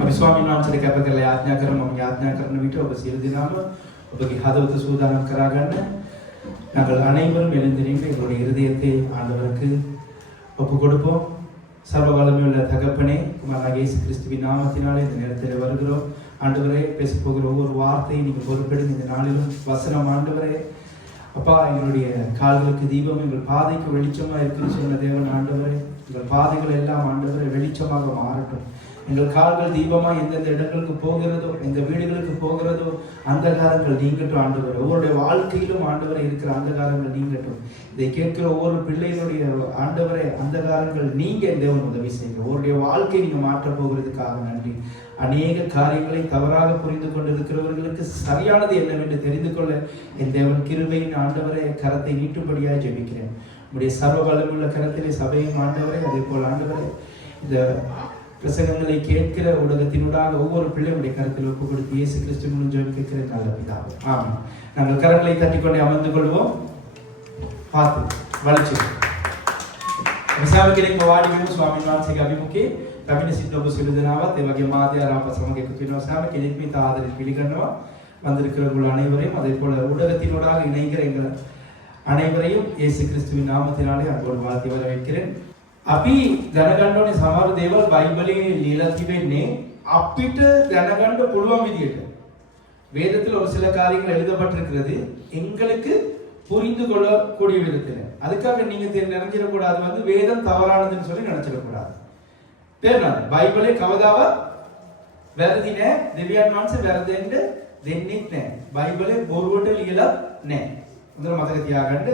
අපි ස්වාමීන් වහන්සේට කැප කරලා යාඥා කරමු. මම යාඥා කරන විට ඔබ සියලු දෙනාම ඔබගේ හදවත සූදානම් කරගන්න. நாங்கள் அனைவரும் எழுந்திருந்து எங்களுடைய இருதயத்தை ஆண்டவருக்கு ஒப்பு கொடுப்போம். சர்வ வல்லமையுள்ள தகப்பனே, குமாரனாகிய இயேசு கிறிஸ்துவின் நாமத்தினாலே இந்த நேரத்தில் வருகிறோம். ஆண்டவரே, பேச போகிற ஒவ்வொரு வார்த்தையும் நீங்கள் பொறுப்பெடுங்க. இந்த நாளிலும் வசனம் ஆண்டவரே அப்பா, எங்களுடைய கால்களுக்கு தீபம், எங்கள் பாதைக்கு வெளிச்சமாக இருக்குன்னு சொன்ன தேவன் ஆண்டவரே, எங்கள் பாதைகள் எல்லாம் ஆண்டவரே வெளிச்சமாக மாறட்டும். எங்கள் கால்கள் தீபமாக எந்தெந்த இடங்களுக்கு போகிறதோ, எந்த வீடுகளுக்கு போகிறதோ அந்தகாரங்கள் நீங்கட்டும் ஆண்டவரே. ஒவ்வொருடைய வாழ்க்கையிலும் ஆண்டவரை இருக்கிற அந்தகாரங்கள் நீங்கட்டும். இதை கேட்கிற ஒவ்வொரு பிள்ளைகளுடைய ஆண்டவரை அந்தகாரங்கள் நீங்க தேவன் உதவி செய்யுங்க. ஒவ்வொருடைய வாழ்க்கையை நீங்க மாற்ற போகிறதுக்காக நன்றி. அநேக காரியங்களை தவறாக புரிந்து கொண்டிருக்கிறவர்களுக்கு சரியானது என்னவென்று தெரிந்து கொள்ள என் தேவன் கிருபையின் ஆண்டவரை கரத்தை நீட்டும்படியாக ஜெபிக்கிறேன். உடைய சர்வ வல்லமையுள்ள கரத்திலே சபையும் ஆண்டவரை, அதே போல் ஆண்டவரை இந்த பிரசங்கங்களை கேட்கிற ஊடகத்தினூடாக ஒவ்வொரு பிள்ளைகளுடைய கருத்தில் ஒப்பு கொடுத்து இயேசு கிறிஸ்து மூலம் கேட்கிற நல்ல பிதாவே, ஆமென். நாங்கள் கரங்களை தட்டிக்கொண்டே அமர்ந்து கொள்வோம். பார்த்து வளர்ச்சி විසාවකෙනෙක්ම වාඩි වෙමු. ස්වාමීන් වහන්සේගේ අභිමුඛයේ පැමිණ සිටින ඔබ සියලු දෙනාවත් ඒ වගේම මාධ්‍යාර අප සමග එකතු වෙනවා. சாமி කෙනෙක් මේ ආදරෙන් පිළිගන්නවා. வந்திருக்கிற உங்கள் அனைவரையும், அதே போல ஊடகத்தினூடாக இணைகிற எங்கள் அனைவரையும் இயேசு கிறிஸ்துவின் நாமத்தினாலே அன்போடு வாழ்த்தி வரவேற்கிறேன். අපි දැනගන්න ඕනේ සමහර දේවල් බයිබලයේ ලියලා තිබෙන්නේ අපිට දැනගන්න පුළුවන් විදියට. வேதத்தில் ஒரு சில காரியங்கள் எழுதப்பட்டிருக்கிறது எங்களுக்கு புரிந்து கொள்ளக்கூடிய விதத்தில். அதுக்காக நீங்க நினைச்சிடக்கூடாது வந்து வேதம் தவறானதுன்னு சொல்லி நினைச்சிடக்கூடாது. තේරුණාද? බයිබලේ කවදාවත් වැරදි නෑ. දෙවියන් වහන්සේ වැරදෙන්න දෙන්නේ නෑ. බයිබලේ බොරුවට ලියලා නෑ. හොඳට මතක තියාගන්න.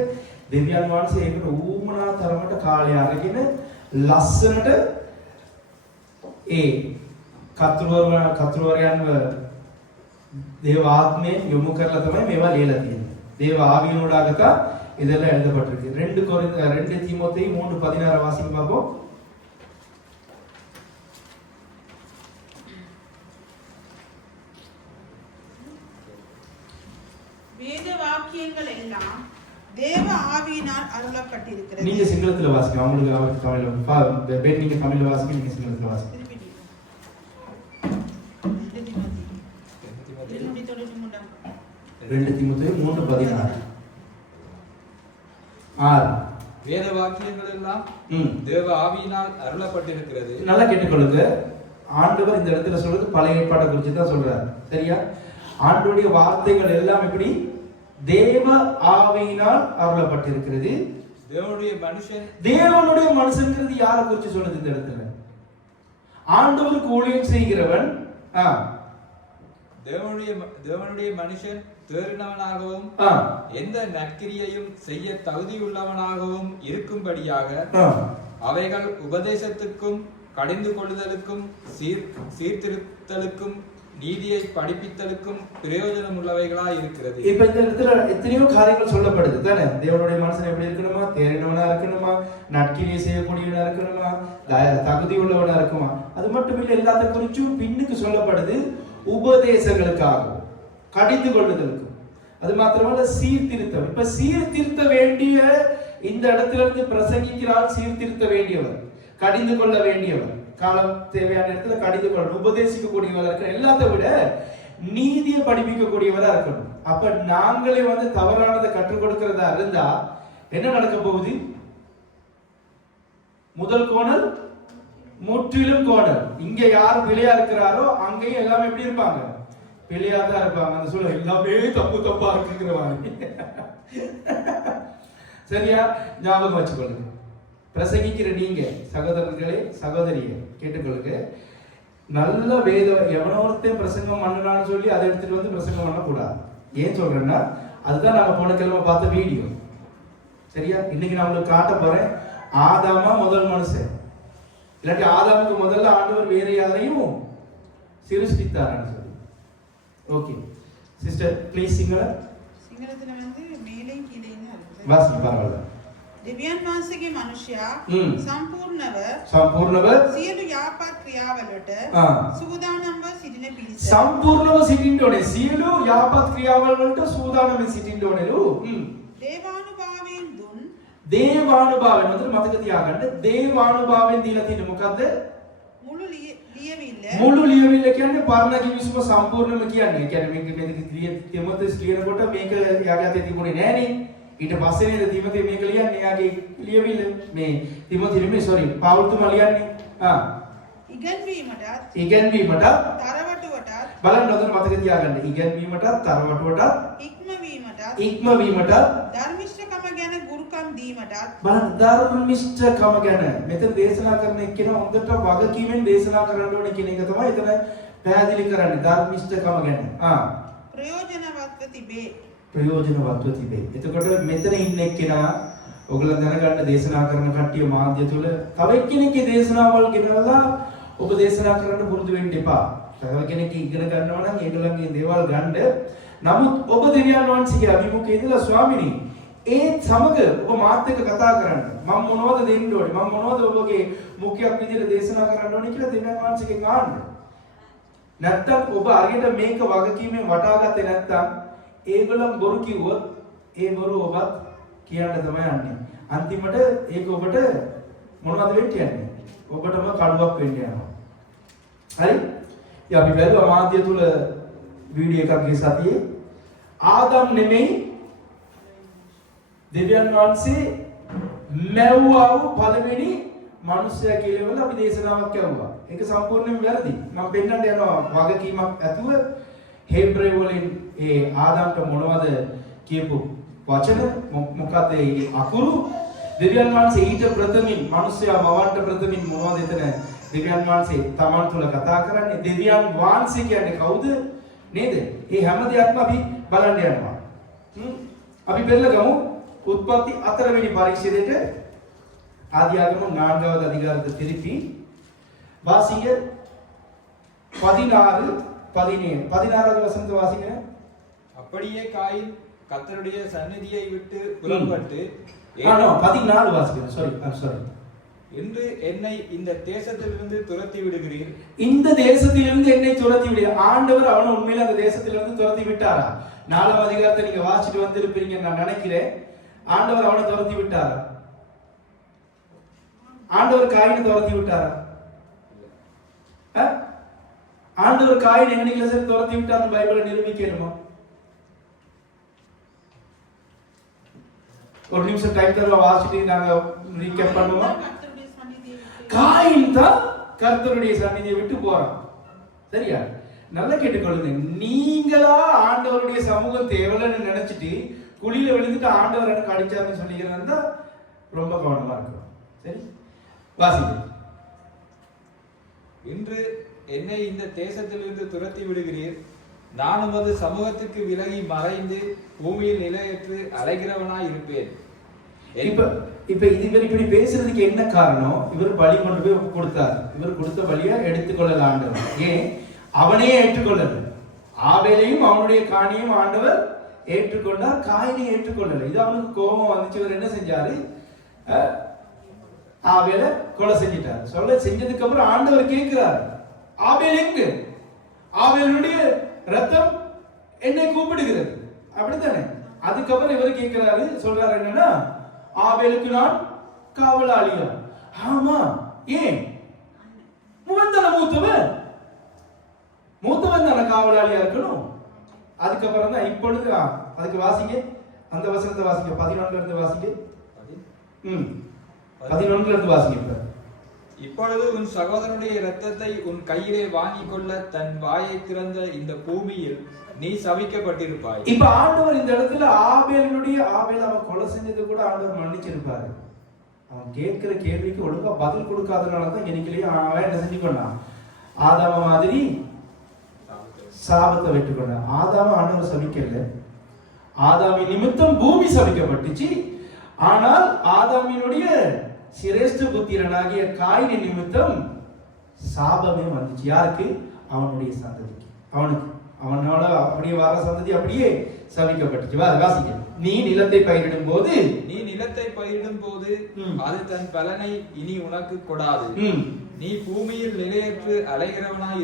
දෙවියන් වහන්සේ ඒකට ඌමනා තරමට කාලය අරගෙන ලස්සනට ඒ කතුරුවරයන්ව දේව ආත්මයෙන් යොමු කරලා තමයි මේවා ලියලා තියෙන්නේ. දේව ආවියනෝடாக தான் இதெல்லாம் எழுதப்பட்டிருக்கு. 2 தீமோத்தேயு 3:16 வாசிங்க பாப்போம். வேத வாக்கியங்கள் எல்லாம் தேவ ஆவியினால் அருளப்பட்டிருக்கிறது. நீங்க சிங்களத்துல வாசிங்க. உங்களுக்கு அவருக்கு தமிழ்ல பெட் நீங்க தமிழ்ல வாசிங்க, நீங்க சிங்களத்துல வாசிங்க. 2 தீமோத்தேயு 3:16 வேத வாக்கியங்கள் எல்லாம் தேவ ஆவியினால் அருளப்பட்டிருக்கிறது. நல்லா கேட்டுக்கொள்ளுங்க. ஆண்டவர் இந்த இடத்துல சொல்றது பழைய ஏற்பாட்டை குறித்து தான் சொல்றாரு. சரியா? ஆண்டவருடைய வார்த்தைகள் எல்லாம் எப்படி தேவ ஆவியினால் அருளப்பட்டிருக்கிறது. தேவனுடைய மனுஷன்ங்கிறது யாரை குறித்து சொல்லுது இந்த இடத்துல? ஆண்டவருக்கு ஊழியம் செய்கிறவன். தேவனுடைய மனுஷன் தேறினவனாகவும் எந்த நற்கிரியையும் செய்ய தகுதியுள்ளவனாகவும் இருக்கும்படியாக அவைகள் உபதேசத்துக்கும் கடிந்து கொள்ளுதலுக்கும் சீர்திருத்தலுக்கும் நீதியை படிப்பித்தலுக்கும் பிரயோஜனம் உள்ளவைகளா இருக்கிறது. இப்ப இந்த இடத்துல எத்தனையோ காரியங்கள் சொல்லப்படுது தானே. தேவனுடைய மனுஷன் எப்படி இருக்கணுமா? தேறினவனா இருக்கணுமா? நற்கிரியை செய்யக்கூடியவனா இருக்கணுமா? தகுதி உள்ளவனா இருக்குமா? அது மட்டும் இல்லை, எல்லாத்த குறிச்சும் பின்னுக்கு சொல்லப்படுது உபதேசங்களுக்காகவும் கடிந்து கொள்ளுதலுக்கும். அது மாத்திரமல்ல சீர்திருத்தம். இப்ப சீர்திருத்த வேண்டிய இந்த இடத்துல இருந்து பிரசங்கிக்கிறால் சீர்திருத்த வேண்டியவர், கடிந்து கொள்ள வேண்டியவர், காலம் தேவையான இடத்துல கடிந்து கொள்ள உபதேசிக்கக்கூடியவராக இருக்கிற, எல்லாத்த விட நீதியை படிப்பிக்கக்கூடியவரா இருக்கணும். அப்ப நாங்களே வந்து தவறானதை கற்றுக் கொடுக்கிறதா இருந்தா என்ன நடக்க போகுது? முதல் கோணல் முற்றிலும் கோணல். இங்க யார் பிழையா இருக்கிறாரோ அங்கேயும் எல்லாமே எப்படி இருப்பாங்க? பிழையா தான் இருப்பாங்க. அந்த சொல்ல எல்லாமே தப்பா இருக்குங்கிறவாங்க. சரியா? ஞாபகம் வச்சுக்கொள்ளுங்க. பிரசங்கிக்கிற நீங்க சகோதரர்களே சகோதரியே கேட்டுக்கொள்ளுங்க. நல்ல வேத எவனோர்த்தையும் பிரசங்கம் பண்ணலான்னு சொல்லி அதை எடுத்துட்டு வந்து பிரசங்கம் பண்ணக்கூடாது. ஏன் சொல்றேன்னா அதுதான் நாம போன கிழமை பார்த்த வீடியோ. சரியா? இன்னைக்கு நான் உங்களுக்கு காட்ட போறேன் ஆதாமா முதல் மனுஷன். இல்லாட்டி ஆதாமுக்கு முதல்ல ஆண்டவர் வேற யாரையும் சிருஷ்டித்தார்னு சொல்லி. ஓகே சிஸ்டர் ப்ளீஸ் සිංහලத்துல வந்து மேலே கீழே வாசிங்க பரவாயில்ல. දෙවියන් වහන්සේගේ මනුෂ්‍යයා සම්පූර්ණව සියලු යාපත් ක්‍රියාවලට සූදානම්ව සිටින පිරිස. සම්පූර්ණව සිටින්න ඕනේ. සියලු යාපත් ක්‍රියාවල් වලට සූදානම්ව සිටින්න ඕනේලු. දේවානුභාවයෙන් දුන් දේවානුභාවයෙන් මතක තියාගන්න. දේවානුභාවයෙන් දීලා තියෙන්නේ මොකද්ද? මුළු ලියවිල්ල කියන්නේ පරණ කිවිසුම සම්පූර්ණම කියන්නේ. ඒ කියන්නේ මේක තිමොතෙස් ලියනකොට මේක එයාගේ අතේ තිබුණේ නෑනේ. ඊට පස්සේ නේද තිමොතේ මේක ලියන්නේ එයාගේ ලියවිල්ල. මේ තිමොතේ නෙමෙයි සෝරි පවුල්තුමා ලියන්නේ. ඉගැන්වීමට තරවටුවටත් බලන්න ඔතන මතක තියාගන්න. ඉගැන්වීමට තරවටුවට ඉක්මවීමට ධර්මිෂ්ඨකම ගැන ගුරුකම් දීමටත් බලන්න ධර්මිෂ්ඨකම ගැන මෙතන දේශනා කරන එක්කෙනා හොඳට වගකීමෙන් දේශනා කරන්න ඕනේ කියන එක තමයි එතන පැහැදිලි කරන්නේ ධර්මිෂ්ඨකම ගැන. ප්‍රයෝජනවත්ව තිබේ. එතකොට මෙතන ඉන්න එක්කෙනා ඔයගොල්ලෝ දැනගන්න දේශනා කරන කට්ටිය මාධ්‍ය තුල තව එක්කෙනෙක්ගේ දේශනාවල් ගෙනල්ලා ඔබ දේශනා කරන්න පුරුදු වෙන්න එපා. තව කෙනෙක් ඉගෙන ගන්නවා නම් ඒගොල්ලන්ගේ දේවල් ගන්න. නමුත් ඔබ දෙවියන් වහන්සේගේ අභිමුඛයේ ඉඳලා ස්වාමිනී ඒ සමග ඔබ මාත් එක්ක කතා කරන්න. මම මොනවද දෙන්න ඕනේ? මම මොනවද ඔබගේ මුඛයක් විදිහට දේශනා කරන්න ඕනේ කියලා දෙවියන් වහන්සේගෙන් අහන්න. නැත්තම් ඔබ අරගෙන මේක වගකීමෙන් වටාගත්තේ නැත්තම් ඒගොල්ලන් බොරු කිව්වොත් ඒ බොරු ඔබත් කියන්න තමයි යන්නේ. අන්තිමට ඒක ඔබට මොනවද වෙන්නේ? ඔබටම කඩුවක් වෙන්න යනවා. හරි? ඉතින් අපි බැලුවා මාධ්‍ය තුල වීඩියෝ එකක් ගිය සතියේ ආදම් නෙමෙයි දෙවියන් වහන්සේ මැව්වා වූ පළවෙනි මිනිසයා කියලා අපි දේශනාවක් කරුවා. ඒක සම්පූර්ණයෙන්ම වැරදි. මම පෙන්නන්න යනවා වගකීමක් ඇතුව හේබ්‍රේ වලින් ඒ ආදම්ට මොනවද කියපු වචන මොකක්ද ඒ අකුරු දෙවියන් වහන්සේ ඊට ප්‍රථමින් මිනිසයා මවන්න ප්‍රථමින් මොනවද එතන දෙවියන් වහන්සේ තමන් තුළ කතා කරන්නේ දෙවියන් වහන්සේ කියන්නේ කවුද නේද? මේ හැම දෙයක්ම අපි බලන්න යනවා. අපි බෙල්ලගමු උත්පත්ති 4 වෙනි පරිච්ඡේදයට ආදියාගම 4வது அதிகாரத்தை திருப்பி வாசிங்க 16 16வது வசனத்தை வாசிங்க. அப்படியே காயின் கர்த்தருடைய சந்நிதியை விட்டு புறப்பட்டு 14 வாசிங்க. சாரி என்று என்னை இந்த தேசத்திலிருந்து துரத்தி விடுகிறீர். இந்த தேசத்திலிருந்து என்னை துரத்தி விடுகிறீர். ஆண்டவர் அவனை உண்மையில அந்த தேசத்திலிருந்து துரத்தி விட்டாரா? 4வது அதிகாரத்தை நீங்க வாசிட்டு வந்திருப்பீங்க நான் நினைக்கிறேன். ஆண்டவர் அவனை துரத்தி விட்டாரா? ஆண்டவர் காயினை துரத்தி விட்டாரா? ஆண்டவர் காயின் என்னைக்கு சரி துரத்தி விட்டார்னு பைபிள்ல நிரூபிக்கணுமா? ஒரு நிமிஷம் டைம் தரல வாசிட்டு நாங்க ரீகேப் பண்ணுவோம். காயின் தான் கர்த்தருடைய சந்நிதியை விட்டு போறான். சரியா? நல்லா கேட்டுக்கொள்ளுங்க. நீங்களா ஆண்டவருடைய சமூகம் தேவைன்னு நினைச்சிட்டு குழியில விழுந்துட்டு ஆண்டவர் எனக்கு அடிச்சாருன்னு சொன்னீங்கன்னா ரொம்ப கவனமா இருக்கும். சரி வாசிங்க. இன்று என்னை இந்த தேசத்திலிருந்து துரத்தி விடுகிறீர். நான் உமது சமூகத்துக்கு விலகி மறைந்து பூமியில் நிலையற்று அலைகிறவனாய் இருப்பேன். இப்ப இவர் இப்படி பேசுறதுக்கு என்ன காரணம்? இவர் பலி கொண்டு போய் கொடுத்தார். இவர் கொடுத்த பலியை எடுத்துக்கொள்ளல ஆண்டவர். ஏன்? அவனே ஏற்றுக்கொள்ளல. ஆபேலையும் அவனுடைய காணியும் ஆண்டவர் ஏற்றுக்கொண்டார், காயினை ஏற்றுக்கொள்ளல. இது அவனுக்கு கோபம் வந்துச்சு. இவர் என்ன செஞ்சாரு? ஆபேலை கொலை செஞ்சிட்டார். செஞ்சதுக்கு அப்புறம் ஆண்டவர் கேட்கிறார், ஆபேல் எங்க? ஆபேலுடைய ரத்தம் என்னை கூப்பிடுகிறது. அப்படித்தானே? அதுக்கப்புறம் இவர் கேட்கிறாரு, சொல்றாரு என்னன்னா, ஆபேலுக்கு நான் காவலாளியா? ஆமா. ஏன்? மூத்தவன் தான காவலாளியா இருக்கணும். அதுக்கப்புறம் தான் இப்பொழுது அதுக்கு வாசிங்க, அந்த வசனத்தை வாசிங்க. 11 இருந்து வாசிங்க. 11 இருந்து வாசிங்க. இப்பொழுது உன் சகோதரனுடைய இரத்தத்தை உன் கையிலே வாங்கிக் கொள்ள தன் வாயை திறந்த இந்த பூமியில் நீ சபிக்கப்பட்டிருப்பாய். இப்ப ஆண்டவர் இந்த இடத்துல ஆபேல் அவன் கொலை செஞ்சது கூட ஆண்டவர் மன்னிச்சிருப்பாரு. அவன் கேட்கிற கேள்விக்கு ஒழுங்கா பதில் கொடுக்காதனாலதான் இன்னைக்கு அவன் என்ன செஞ்சு கொண்டான்? ஆதாம மாதிரி சாபத்தை வெட்டு கொண்டான். ஆதாம ஆண்டவர் சபிக்கல. ஆதாமின் நிமித்தம் பூமி சபிக்கப்பட்டுச்சு. ஆனால் ஆதாமினுடைய சிரேஷ்ட புத்திரனாகிய காயின் நிமித்தம் சாபமே வந்துச்சு. யாருக்கு? அவனுடைய சந்ததிக்கு. அவனோட அப்படியே வர சந்ததி அப்படியே சபிக்கப்பட்டுச்சு. வாசிக்க. நீ நிலத்தை பயிரிடும் போது அது தன் பலனை இனி உனக்கு கொடாது. நீ பூமியில் நிலையற்று அலைகிறவனாய்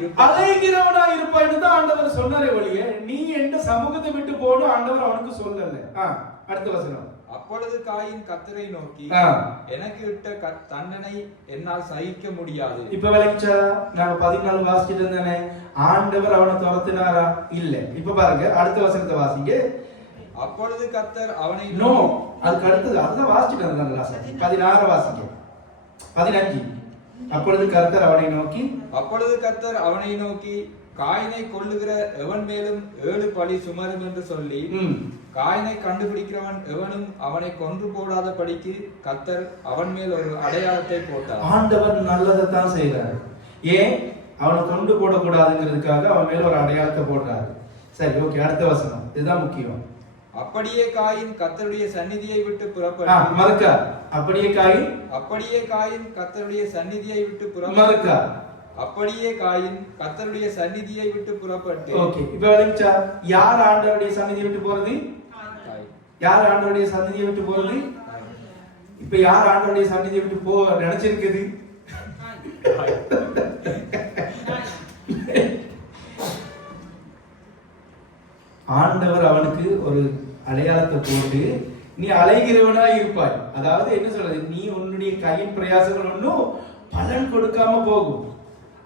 இருப்பாய்னு தான் ஆண்டவர் சொன்னாரே ஒழிய நீ எந்த சமூகத்தை விட்டு போகணும் ஆண்டவர் அவனுக்கு சொல்லல. அடுத்த வசனம். அப்பொழுது காயின் கர்த்தரை நோக்கி ஆ. எனக்கு விட்ட தண்டனை என்னால் சகிக்க முடியாது. இப்ப விளக்கிச்சா? நாங்க 14 வாசிச்சுட்டு இருந்தேனே, ஆண்டவர் அவனை துரத்தினாரா? இல்ல. இப்ப பாருங்க அடுத்த வசனத்தை வாசிங்க. அப்பொழுது கர்த்தர் அவனை நோ, அதுக்கு அடுத்தது அதுதான் வாசிச்சுட்டு இருந்தாங்க. 16 வாசிங்க. 15. அப்பொழுது கர்த்தர் அவனை நோக்கி காயினை கொல்லுகிற எவன் மேலும் 7 பழி சுமரும் என்று சொல்லி காயினை கண்டுபிடிக்கிறவன் எவனும் அவனை கொன்று போடாத படிக்கு கர்த்தர் அவன் மேல் ஒரு அடையாளத்தை போட்டார். ஆண்டவர் நல்லதைத்தான் செய்யறாரு. ஏன்? அவனை கொண்டு போடக்கூடாதுங்கிறதுக்காக அவன் மேல ஒரு அடையாளத்தை போடுறாரு. சரி, ஓகே, அடுத்த வசனம், இதுதான் முக்கியம். அப்படியே காயின் கர்த்தருடைய சந்நிதியை விட்டு புறப்பட்டு அப்படியே காயின் கர்த்தருடைய சந்நிதியை விட்டு புறப்பட்டு ஓகே. இப்ப வளைச்சா யார் ஆண்டவருடைய சந்நிதியை விட்டு போறது? யார் ஆண்டவருடைய சந்நிதியை விட்டு போறது? இப்ப யார் ஆண்டவருடைய சந்நிதியை விட்டு போ நினைச்சிருக்குது? ஆண்டவர் அவனுக்கு ஒரு அடையாளத்தை போட்டு நீ அலைகிறவனா இருப்பாய். அதாவது என்ன சொல்றது, நீ உன்னுடைய கையின் பிரயாசங்கள் ஒன்றும் பலன் கொடுக்காம போகும்.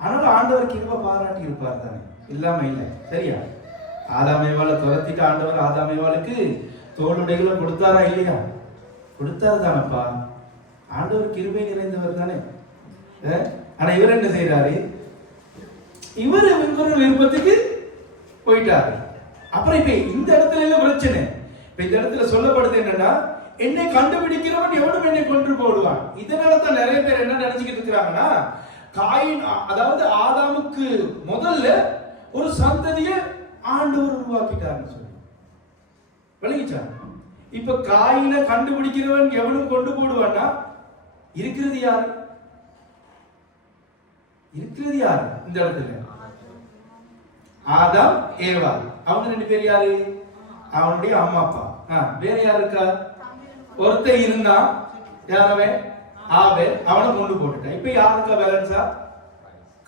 ஆனாலும் ஆண்டவர் கிருபை பாராட்டி இருப்பார் தானே, இல்லாம இல்லை. சரியா? ஆதாமேவாளை துரத்திட்டு ஆண்டவர் ஆதாமேவாளுக்கு தோளுடைகளை கொடுத்தாரா இல்லையா? கொடுத்தாரு தானப்பா. ஆண்டவர் கிருபை நிறைந்தவர் தானே. ஆனா இவர் என்ன செய்யறாரு? இவர் விருப்பத்துக்கு போயிட்டாரு. அப்புறம் இப்ப இந்த இடத்துல இல்ல பிரச்சனை. இப்ப இந்த இடத்துல சொல்லப்படுது என்னன்னா, என்னை கண்டுபிடிக்கிறவன் எவனும் என்னை கொன்று போடுவான். இதனாலதான் நிறைய பேர் என்ன நினைச்சுக்கிட்டு இருக்கிறாங்கன்னா, காயின் அதாவது ஆதாமுக்கு முதல்ல ஒரு சந்ததியை ஆண்டவர் உருவாக்கிட்டாருன்னு சொல்லி விளங்கிச்சா? இப்ப காயினை கண்டுபிடிக்கிறவன் எவனும் கொண்டு போடுவான்னா இருக்கிறது யாரு? இந்த இடத்துல ஆதாம் ஏவாள். அவங்க 2 பேர் யாரு? அவனுடைய அம்மா அப்பா. வேற யாரு இருக்கா? ஒருத்தர் இருந்தா யாரவே ஆபேல், அவனை கொண்டு போட்டுட்டான். இப்ப யாருக்கா பேலன்ஸா?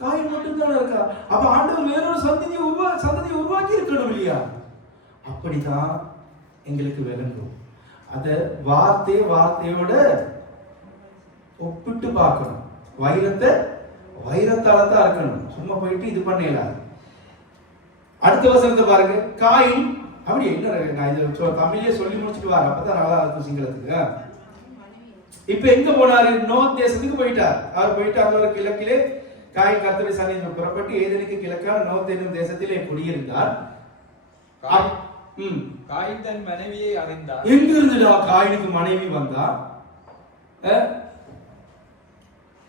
காயின் மட்டும்தான் இருக்கா. அப்ப ஆண்டவர் வேறொரு சந்ததியை உருவாக்கி இருக்கணும் இல்லையா? அப்படிதான் எங்களுக்கு விளங்கும். அத வார்த்தையோட ஒப்பிட்டு பார்க்கணும். வைரத்தாலதான் இருக்கணும். சும்மா போயிட்டு இது பண்ணலாம். அடுத்த வசனத்தை பாருங்க. காயின் அப்படி என்ன, நான் இதை தமிழே சொல்லி முடிச்சுட்டு வர, அப்பதான் நல்லா இருக்கும் சிங்களத்துக்கு. இப்ப எங்க போனாரு? நோத் தேசத்துக்கு போயிட்டார். அவர் போயிட்டு அங்க ஒரு கிழக்கிலே காயின் கர்த்தருடைய சந்நிதியில் புறப்பட்டு ஏதேனுக்கு கிழக்கான நோத் என்னும் தேசத்திலே குடியிருந்தார். காயின் தன் மனைவியை அறிந்தார். எங்க இருந்துடா காயினுக்கு மனைவி வந்தா?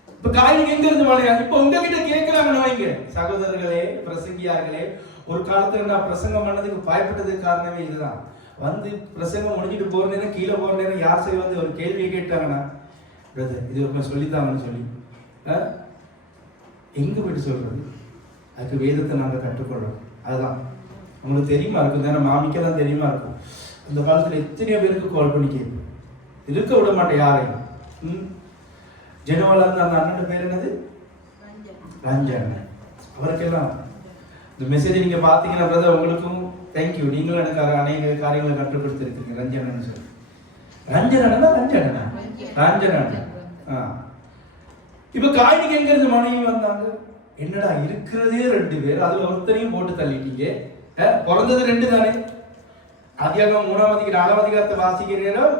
இப்ப காயினுக்கு எங்க இருந்து மனைவி? இப்ப உங்ககிட்ட கேட்கிறாங்க வைங்க, சகோதரர்களே, பிரசங்கியார்களே, ஒரு காலத்துல நான் பிரசங்கம் பண்ணதுக்கு பயப்பட்டதுக்கு காரணமே இதுதான். வந்து பிரசங்கம் முடிஞ்சிட்டு போற நேரம், கீழே போற நேரம் யார் சரி வந்து ஒரு கேள்வியை கேட்டாங்கன்னா, பிரதர் இது ஒரு சொல்லித்தாங்கன்னு சொல்லி எங்க போயிட்டு சொல்றது? அதுக்கு வேதத்தை நாங்க கற்றுக்கொள்றோம். அதுதான் உங்களுக்கு தெரியுமா இருக்கும் தானே, மாமிக்கெல்லாம் தெரியுமா இருக்கும். அந்த காலத்துல எத்தனையோ பேருக்கு கால் பண்ணி கேட்போம், இருக்க விட மாட்டேன் யாரையும். ஜெனவால இருந்து அந்த அண்ணன் பேர் என்னது? ரஞ்சன். அவருக்கெல்லாம் இந்த மெசேஜ் நீங்க பாத்தீங்கன்னா பிரதர் உங்களுக்கும் தேங்க்யூ. நீங்களும் எனக்கு அநேக காரியங்களை கற்றுக்கொடுத்திருக்கீங்க. ரஞ்சன் சொல்லி ரஞ்சனா. இப்ப காயினுக்கு எங்க இருந்து மனைவி வந்தாங்க? என்னடா இருக்கிறதே 2 பேர், அதுல ஒருத்தரையும் போட்டு தள்ளிட்டீங்க. பிறந்தது 2 தானே. ஆதியாகமம் 3ஆம் அதிகாரம் 4ஆம் அதிகாரத்தை வாசிக்கிறோம்.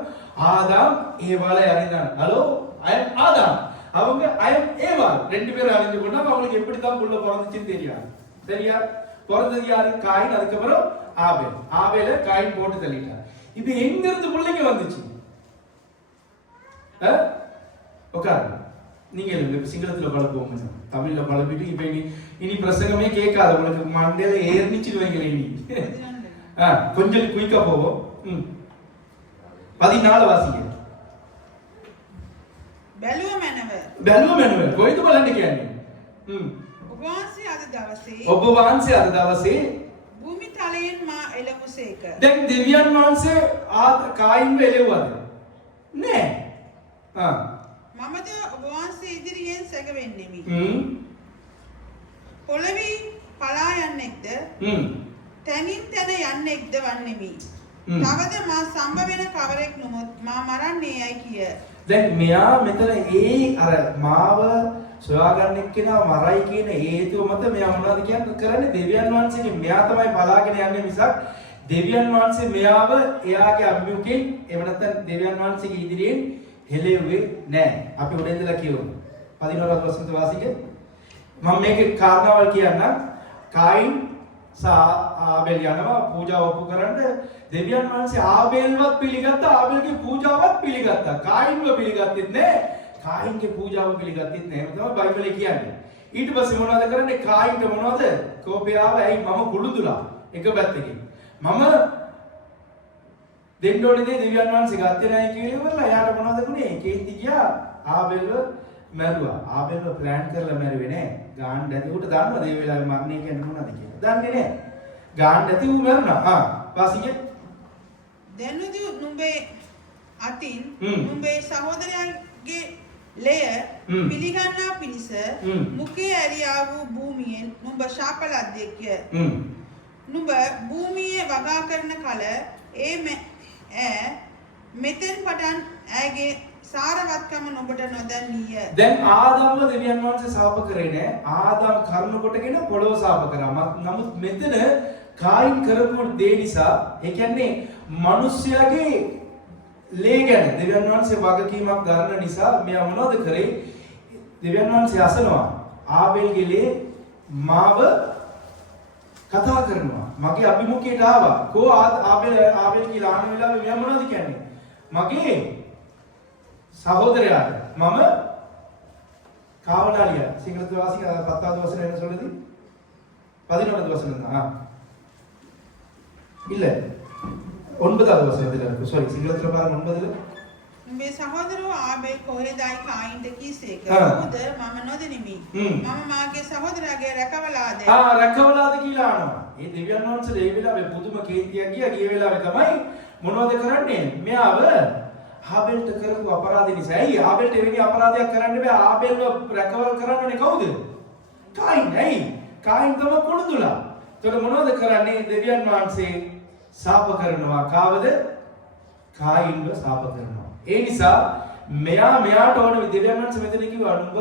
ஆதாம் ஏவாளை அறிந்தான். ஹலோ, ஐ அம் ஆதாம், அவங்க ஐ அம் ஏவாள். 2 பேரும் அறிந்து கொண்டா அவங்களுக்கு எப்படிதான் புள்ள பிறந்துச்சுன்னு தெரியாது. சரியா? பிறந்தது யாரு? காயின். அதுக்கப்புறம் ஆபேல். ஆபேல காயின் போட்டு தள்ளிட்டார். இப்ப எங்க இருந்து பிள்ளைங்க வந்துச்சு? உட்காருங்க. நீங்க சிங்களத்துல பழப்புவோம், தமிழ்ல பழப்பிட்டு இப்ப இனி பிரசங்கமே கேட்காது உங்களுக்கு. மண்டையில ஏறிச்சுட்டு வைக்கல. இனி கொஞ்சம் குயிக்கா போவோம். 14 வாசிங்க. බැලුව මැනව කොයිද බලන්න කියන්නේ? ඔබ වහන්සේ අද දවසේ භූමි තලයෙන් මා එළමුසේක. දැන් දෙවියන් වහන්සේ කායින්ව එළවුවද? නෑ. මමද ඔබ වහන්සේ ඉදිරියෙන් සැකවෙන්නෙමි. පොළවේ පලා යන්නෙක්ද? තනින් තන යන්නෙක්ද වන්නෙමි. තවද මා සම්බ වෙන කවරෙක් නොමුත් මා මරන්නේ යයි කිය. දැන් මෙයා මෙතන අර මාව සොයාගන්න එක්කෙනා මරයි කියන හේතුව මත මෙයා මොනවද කරන්නේ? දෙවියන් වහන්සේගේ මෙයා තමයි බලාගෙන යන්නේ මිසක් දෙවියන් වහන්සේ මෙයාව එයාගේ අභිමුඛයෙන් එහෙම නැත්නම් දෙවියන් වහන්සේගේ ඉදිරියෙන් හෙළෙව්වේ නැහැ. අපි උඩ ඉඳලා කියමු. 11 වසන්ත වාසිකේ මම මේකේ කාරණාවල් කියන්නම්. කායින් ආබෙල් යනවා පූජාව ඔප්පු කරන්න. දෙවියන් වහන්සේ ආබෙල්වත් පිළිගත්තා, ආබෙල්ගේ පූජාවත් පිළිගත්තා. කායින්ව පිළිගත්තෙත් නැහැ. කායින්ගේ පූජාව පිළිගත්තෙත් නැහැ. එහෙම තමයි බයිබලයේ කියන්නේ. ඊට පස්සේ මොනවද කරන්නේ? කායින්ට මොනවද? කෝපය ආව. ඇයි මම කුළුදුලා එක පැත්තකින්. මම දෙන්න ඕනේ දේ දෙවියන් වහන්සේ ගත්තේ නැහැ කියලා එයාට මොනවද වුනේ? කේන්ති ගියා ආබෙල්ව මැරුවා. ආබෙල්ව ප්ලෑන් කරලා මැරුවේ නැහැ. ගාන්න නැති උට දන්නවද මේ වෙලාවේ මරණය කියන්නේ මොනවද කියලා? දන්නේ නැහැ. ගාන්න නැති ඌ මැරුණා. වාසිකේ දැනුදු නුඹේ අතින් නුඹේ සහෝදරයාගේ ලෙය පිළිගන්නා පිණිස මුඛයේ ඇරියා වූ භූමියෙන් නුඹ ශාප ලද්දෙක්ය. නුඹ භූමියේ වගා කරන කල මෙතෙන් පටන් ඇගේ සාරවත්කම නුඹට නොදන්නීය. දැන් ආදම්ව දෙවියන් වහන්සේ ශාප කරේ නෑ. ආදම් කර්ම කොටගෙන පොළොව ශාප කරා. නමුත් මෙතන කායින් කරපු දේ නිසා ඒ කියන්නේ මිනිස්යාගේ ලේ ගැන දෙවියන් වහන්සේ වගකීමක් ගන්න නිසා මෙයා මොනවද කරේ? දෙවියන් වහන්සේ අසනවා ආබෙල්ගේ ලේ මාව කතා කරනවා. මගේ අභිමුඛයට ආවා. කෝ ආබෙල් කියලා ආන වෙලාවේ මෙයා මොනවද කියන්නේ? මගේ සහෝදරයාට මම කාවඩාලිය සිංහල වාසික 10வது වසරේ என்ன சொல்லுது 11வது வசனம் தான் இல்ல 9வது வசனத்துல இருக்கு சாரி சிங்களத்துல பாருங்க 9ல මේ සහෝදරෝ ආබෙල් කොහෙදයි කායින්ට කීසේක මොකද මම නොදෙනිමි මම මාගේ සහෝදරයාගේ රැකවලාද රැකවලාද කියලා අහනවා. මේ දෙවියන් වහන්සේ ඒ වෙලාවේ පුදුම කේන්තියක් ගිය වෙලාවේ තමයි මොනවද කරන්නේ? මෙයාව ආබෙල්ට කරපු අපරාධය නිසා. ඇයි ආබෙල්ට එවැනි අපරාධයක් කරන්න බෑ? ආබෙල්ව රැකවල් කරන්නනේ කවුද? කායින්. ඇයි? කායින් තමයි කුළුදුලා. ඒතකොට මොනවද කරන්නේ? දෙවියන් වහන්සේ ශාප කරනවා. කාවද? කායින්ව ශාප කරනවා. ඒ නිසා මෙයාට ඕන දෙවියන් වහන්සේ මෙතන කිව්වා නුඹ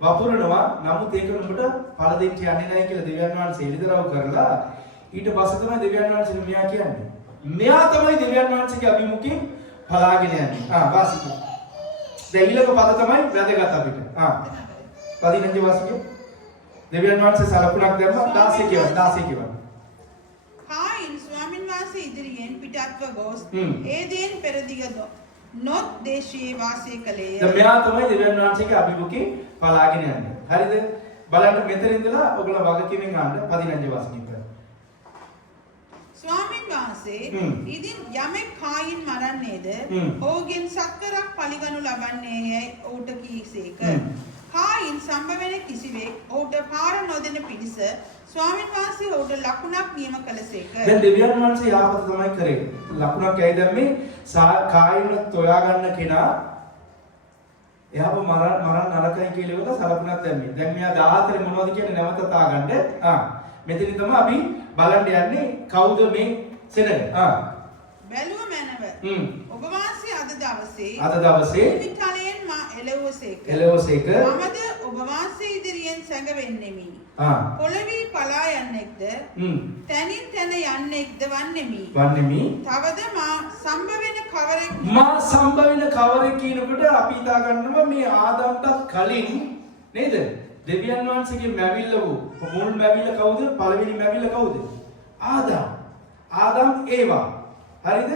වපුරනවා. නමුත් ඒක නුඹට පළ දෙන්න යන්නේ නැහැ කියලා දෙවියන් වහන්සේ එළිදරව් කරලා ඊට පස්සේ තමයි දෙවියන් වහන්සේ මෙයා කියන්නේ. මෙයා තමයි දෙවියන් වහන්සේගේ අභිමුඛයෙන් පලාගෙන යන්නේ. වාසික. දැන් ඊළඟ පද තමයි වැදගත් අපිට. 15 වාසික. දෙවියන් වහන්සේ සලකුණක් දැම්මා 16 කියවන 16 කියවන. කායින් ස්වාමින් වහන්සේ ඉදිරියෙන් පිටත්ව ගොස් ඒදෙන් පෙරදිග නොත් දේශයේ වාසය කළේය. දැන් මෙයා තමයි දෙවියන් වහන්සේගේ අභිමුඛයෙන් පලාගෙන යන්නේ. හරිද? බලන්න මෙතන ඉඳලා ඔයගොල්ලෝ වගකීමෙන් අහන්න 15 වාසික. ස්වාමින් වහන්සේ ඉදින් යමෙක් කායින් මරන්නේද ඔහුගෙන් සක්කරක් පලිගනු ලබන්නේ යයි ඔහුට කීසේක. කායින් සම්බවෙන කිසිවෙක් ඔහුට පාර නොදෙන පිණිස ස්වාමින් වහන්සේ ඔහුට ලකුණක් නියම කළසේක. දැන් දෙවියන් වහන්සේ යාපත තමයි කරේ. ලකුණක් ඇයි දැම්මේ? කායින් තෝයා ගන්න කෙනා එයාව මරන්න නරකයි කියලා ඉවල සලකුණක් දැම්මේ. දැන් මෙයා 14 මොනවද කියන්නේ නැවත තාගන්න. මෙතනින් තමයි අපි බලන්න යන්නේ කවුද මේ සෙනග. බැලුව මැනව. ඔබ වහන්සේ අද දවසේ විතලයෙන් මා එළවසේක. මමද ඔබ වහන්සේ ඉදිරියෙන් සැඟවෙන්නෙමි. පොළවේ පලා යන්නෙක්ද තනින් තන යන්නෙක්ද වන්නෙමි. තවද මා සම්බ වෙන කවරෙක් කියනකොට අපි හිතා ගන්නවා මේ ආදම්ටත් කලින් නේද? දෙවියන් වහන්සේගේ මැවිල්ල වූ මුල් මැවිල්ල කවුද? පළවෙනි මැවිල්ල කවුද? ආදම් ඒවා. හරිද?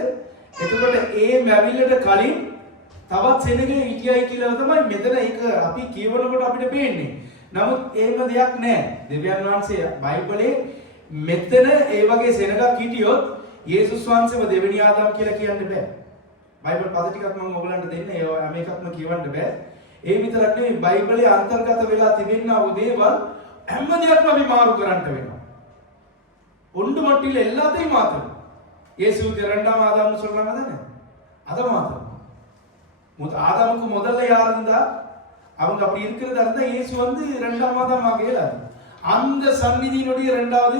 එතකොට ඒ මැවිල්ලට කලින් තවත් සෙනගෙ හිටියයි කියලා තමයි මෙතන ඒක අපි කියවනකොට අපිට පේන්නේ. නමුත් එහෙම දෙයක් නැහැ. දෙවියන් වහන්සේ බයිබලයේ මෙතන ඒ වගේ සෙනගක් හිටියොත් යේසුස් වහන්සේව දෙවෙනි ආදම් කියලා කියන්න බෑ. බයිබල් පද ටිකක් මම ඔයගලන්ට දෙන්න. ඒ හැම එකක්ම කියවන්න බෑ. ඒ විතරක් නෙවෙයි බයිබලයේ අන්තර්ගත වෙලා තිබෙනා වූ දේවල් හැම දෙයක්ම අපි මාරු කරන්න වෙනවා. ஒன்று மட்டும் இல்ல எல்லாத்தையும் மாத்தணும். இயேசுவுக்கு இரண்டாம் ஆதாம்னு சொல்றாங்க தானே? அதை மாத்தணும். ஆதாமுக்கு முதல்ல யார் இருந்தா அவங்க அப்படி இருக்கிறதா இருந்தா இயேசு வந்து இரண்டாம் ஆதாம் ஆகல. அந்த சந்நிதியினுடைய இரண்டாவது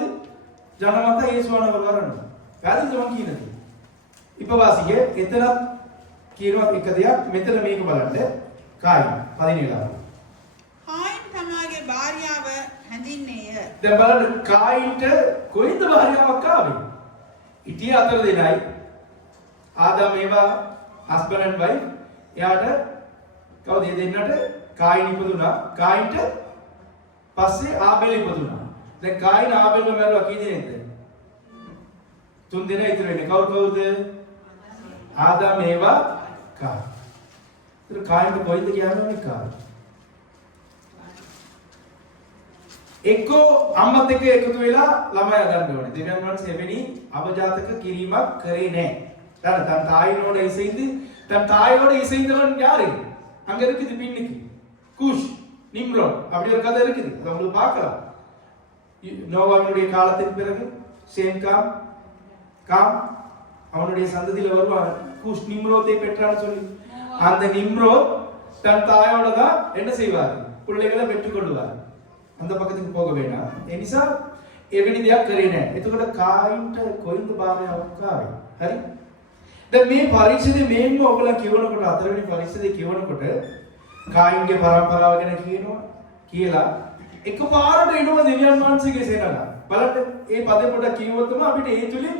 ஜனமா தான் இயேசுவானவர் வரணும். පැහැදිලිද මම කියන්නේ? ඉප වාසිය එතනත් කියනවා එක දෙයක් මෙතන මේක බලන්න. කායින් 17. කායින් තමාගේ භාර්යාව හැඳින්නේය. දැන් බලන්න කායින්ට කොයින්ද භාර්යාවක් ආවේ? ඉතිය අතර දෙනයි. ආදාම ඒවා husband and wife. එයාට කවුද දෙන්නට කායින් ඉපදුනා. කායින්ට පස්සේ ආබෙල් ඉපදුනා. දැන් කායින් ආබෙල්ව මැරුවා කී දෙනෙක්ද? 3 දෙනා ඉතුරු වෙන්නේ. කවුද? ආදාම ඒවා කායි. ඒතර කායින්ට කොයින්ද කියන්නේ කායි? එක්කෝ අම්මත් එක්ක එකතු වෙලා ළමයි හදන්න ඕනේ. දෙවියන් වහන්සේ එවැනි අවජාතක කිරීමක් කරේ නැහැ. தன் தாயினோட இசைந்து தன் தாயோட இசைந்தவன் யாரு? அங்க இருக்குது பின்னுக்கு கூஷ் நிம்ரோட் அப்படி ஒரு கதை இருக்குது. அதை உங்களுக்கு பார்க்கலாம். நோவாவினுடைய காலத்திற்கு பிறகு சேம் காம் அவனுடைய சந்ததியில வருவான். கூஷ் நிம்ரோத்தை பெற்றான்னு சொல்லி அந்த நிம்ரோத் தன் தாயோட தான் என்ன செய்வார்? பிள்ளைகளை பெற்றுக்கொள்வார். அந்த பக்கத்துக்கு போக வேண்டாம். ඒ නිසා එවැනි දෙයක් කරේ නැහැ. එතකොට කායින්ට කොයින්ද භාවනාවක් ආවේ? හරි? දැන් මේ පරීක්ෂණය මේන්ම ඔයගොල්ලෝ කියවනකොට හතරවෙනි පරීක්ෂණය කියවනකොට කායින්ගේ පරම්පරාව ගැන කියනවා කියලා එකපාරට එනවා දෙවියන් වහන්සේගේ සේනාව. බලන්න මේ පදේ පොඩක් කියවුවොත් තමයි අපිට ඒ තුලින්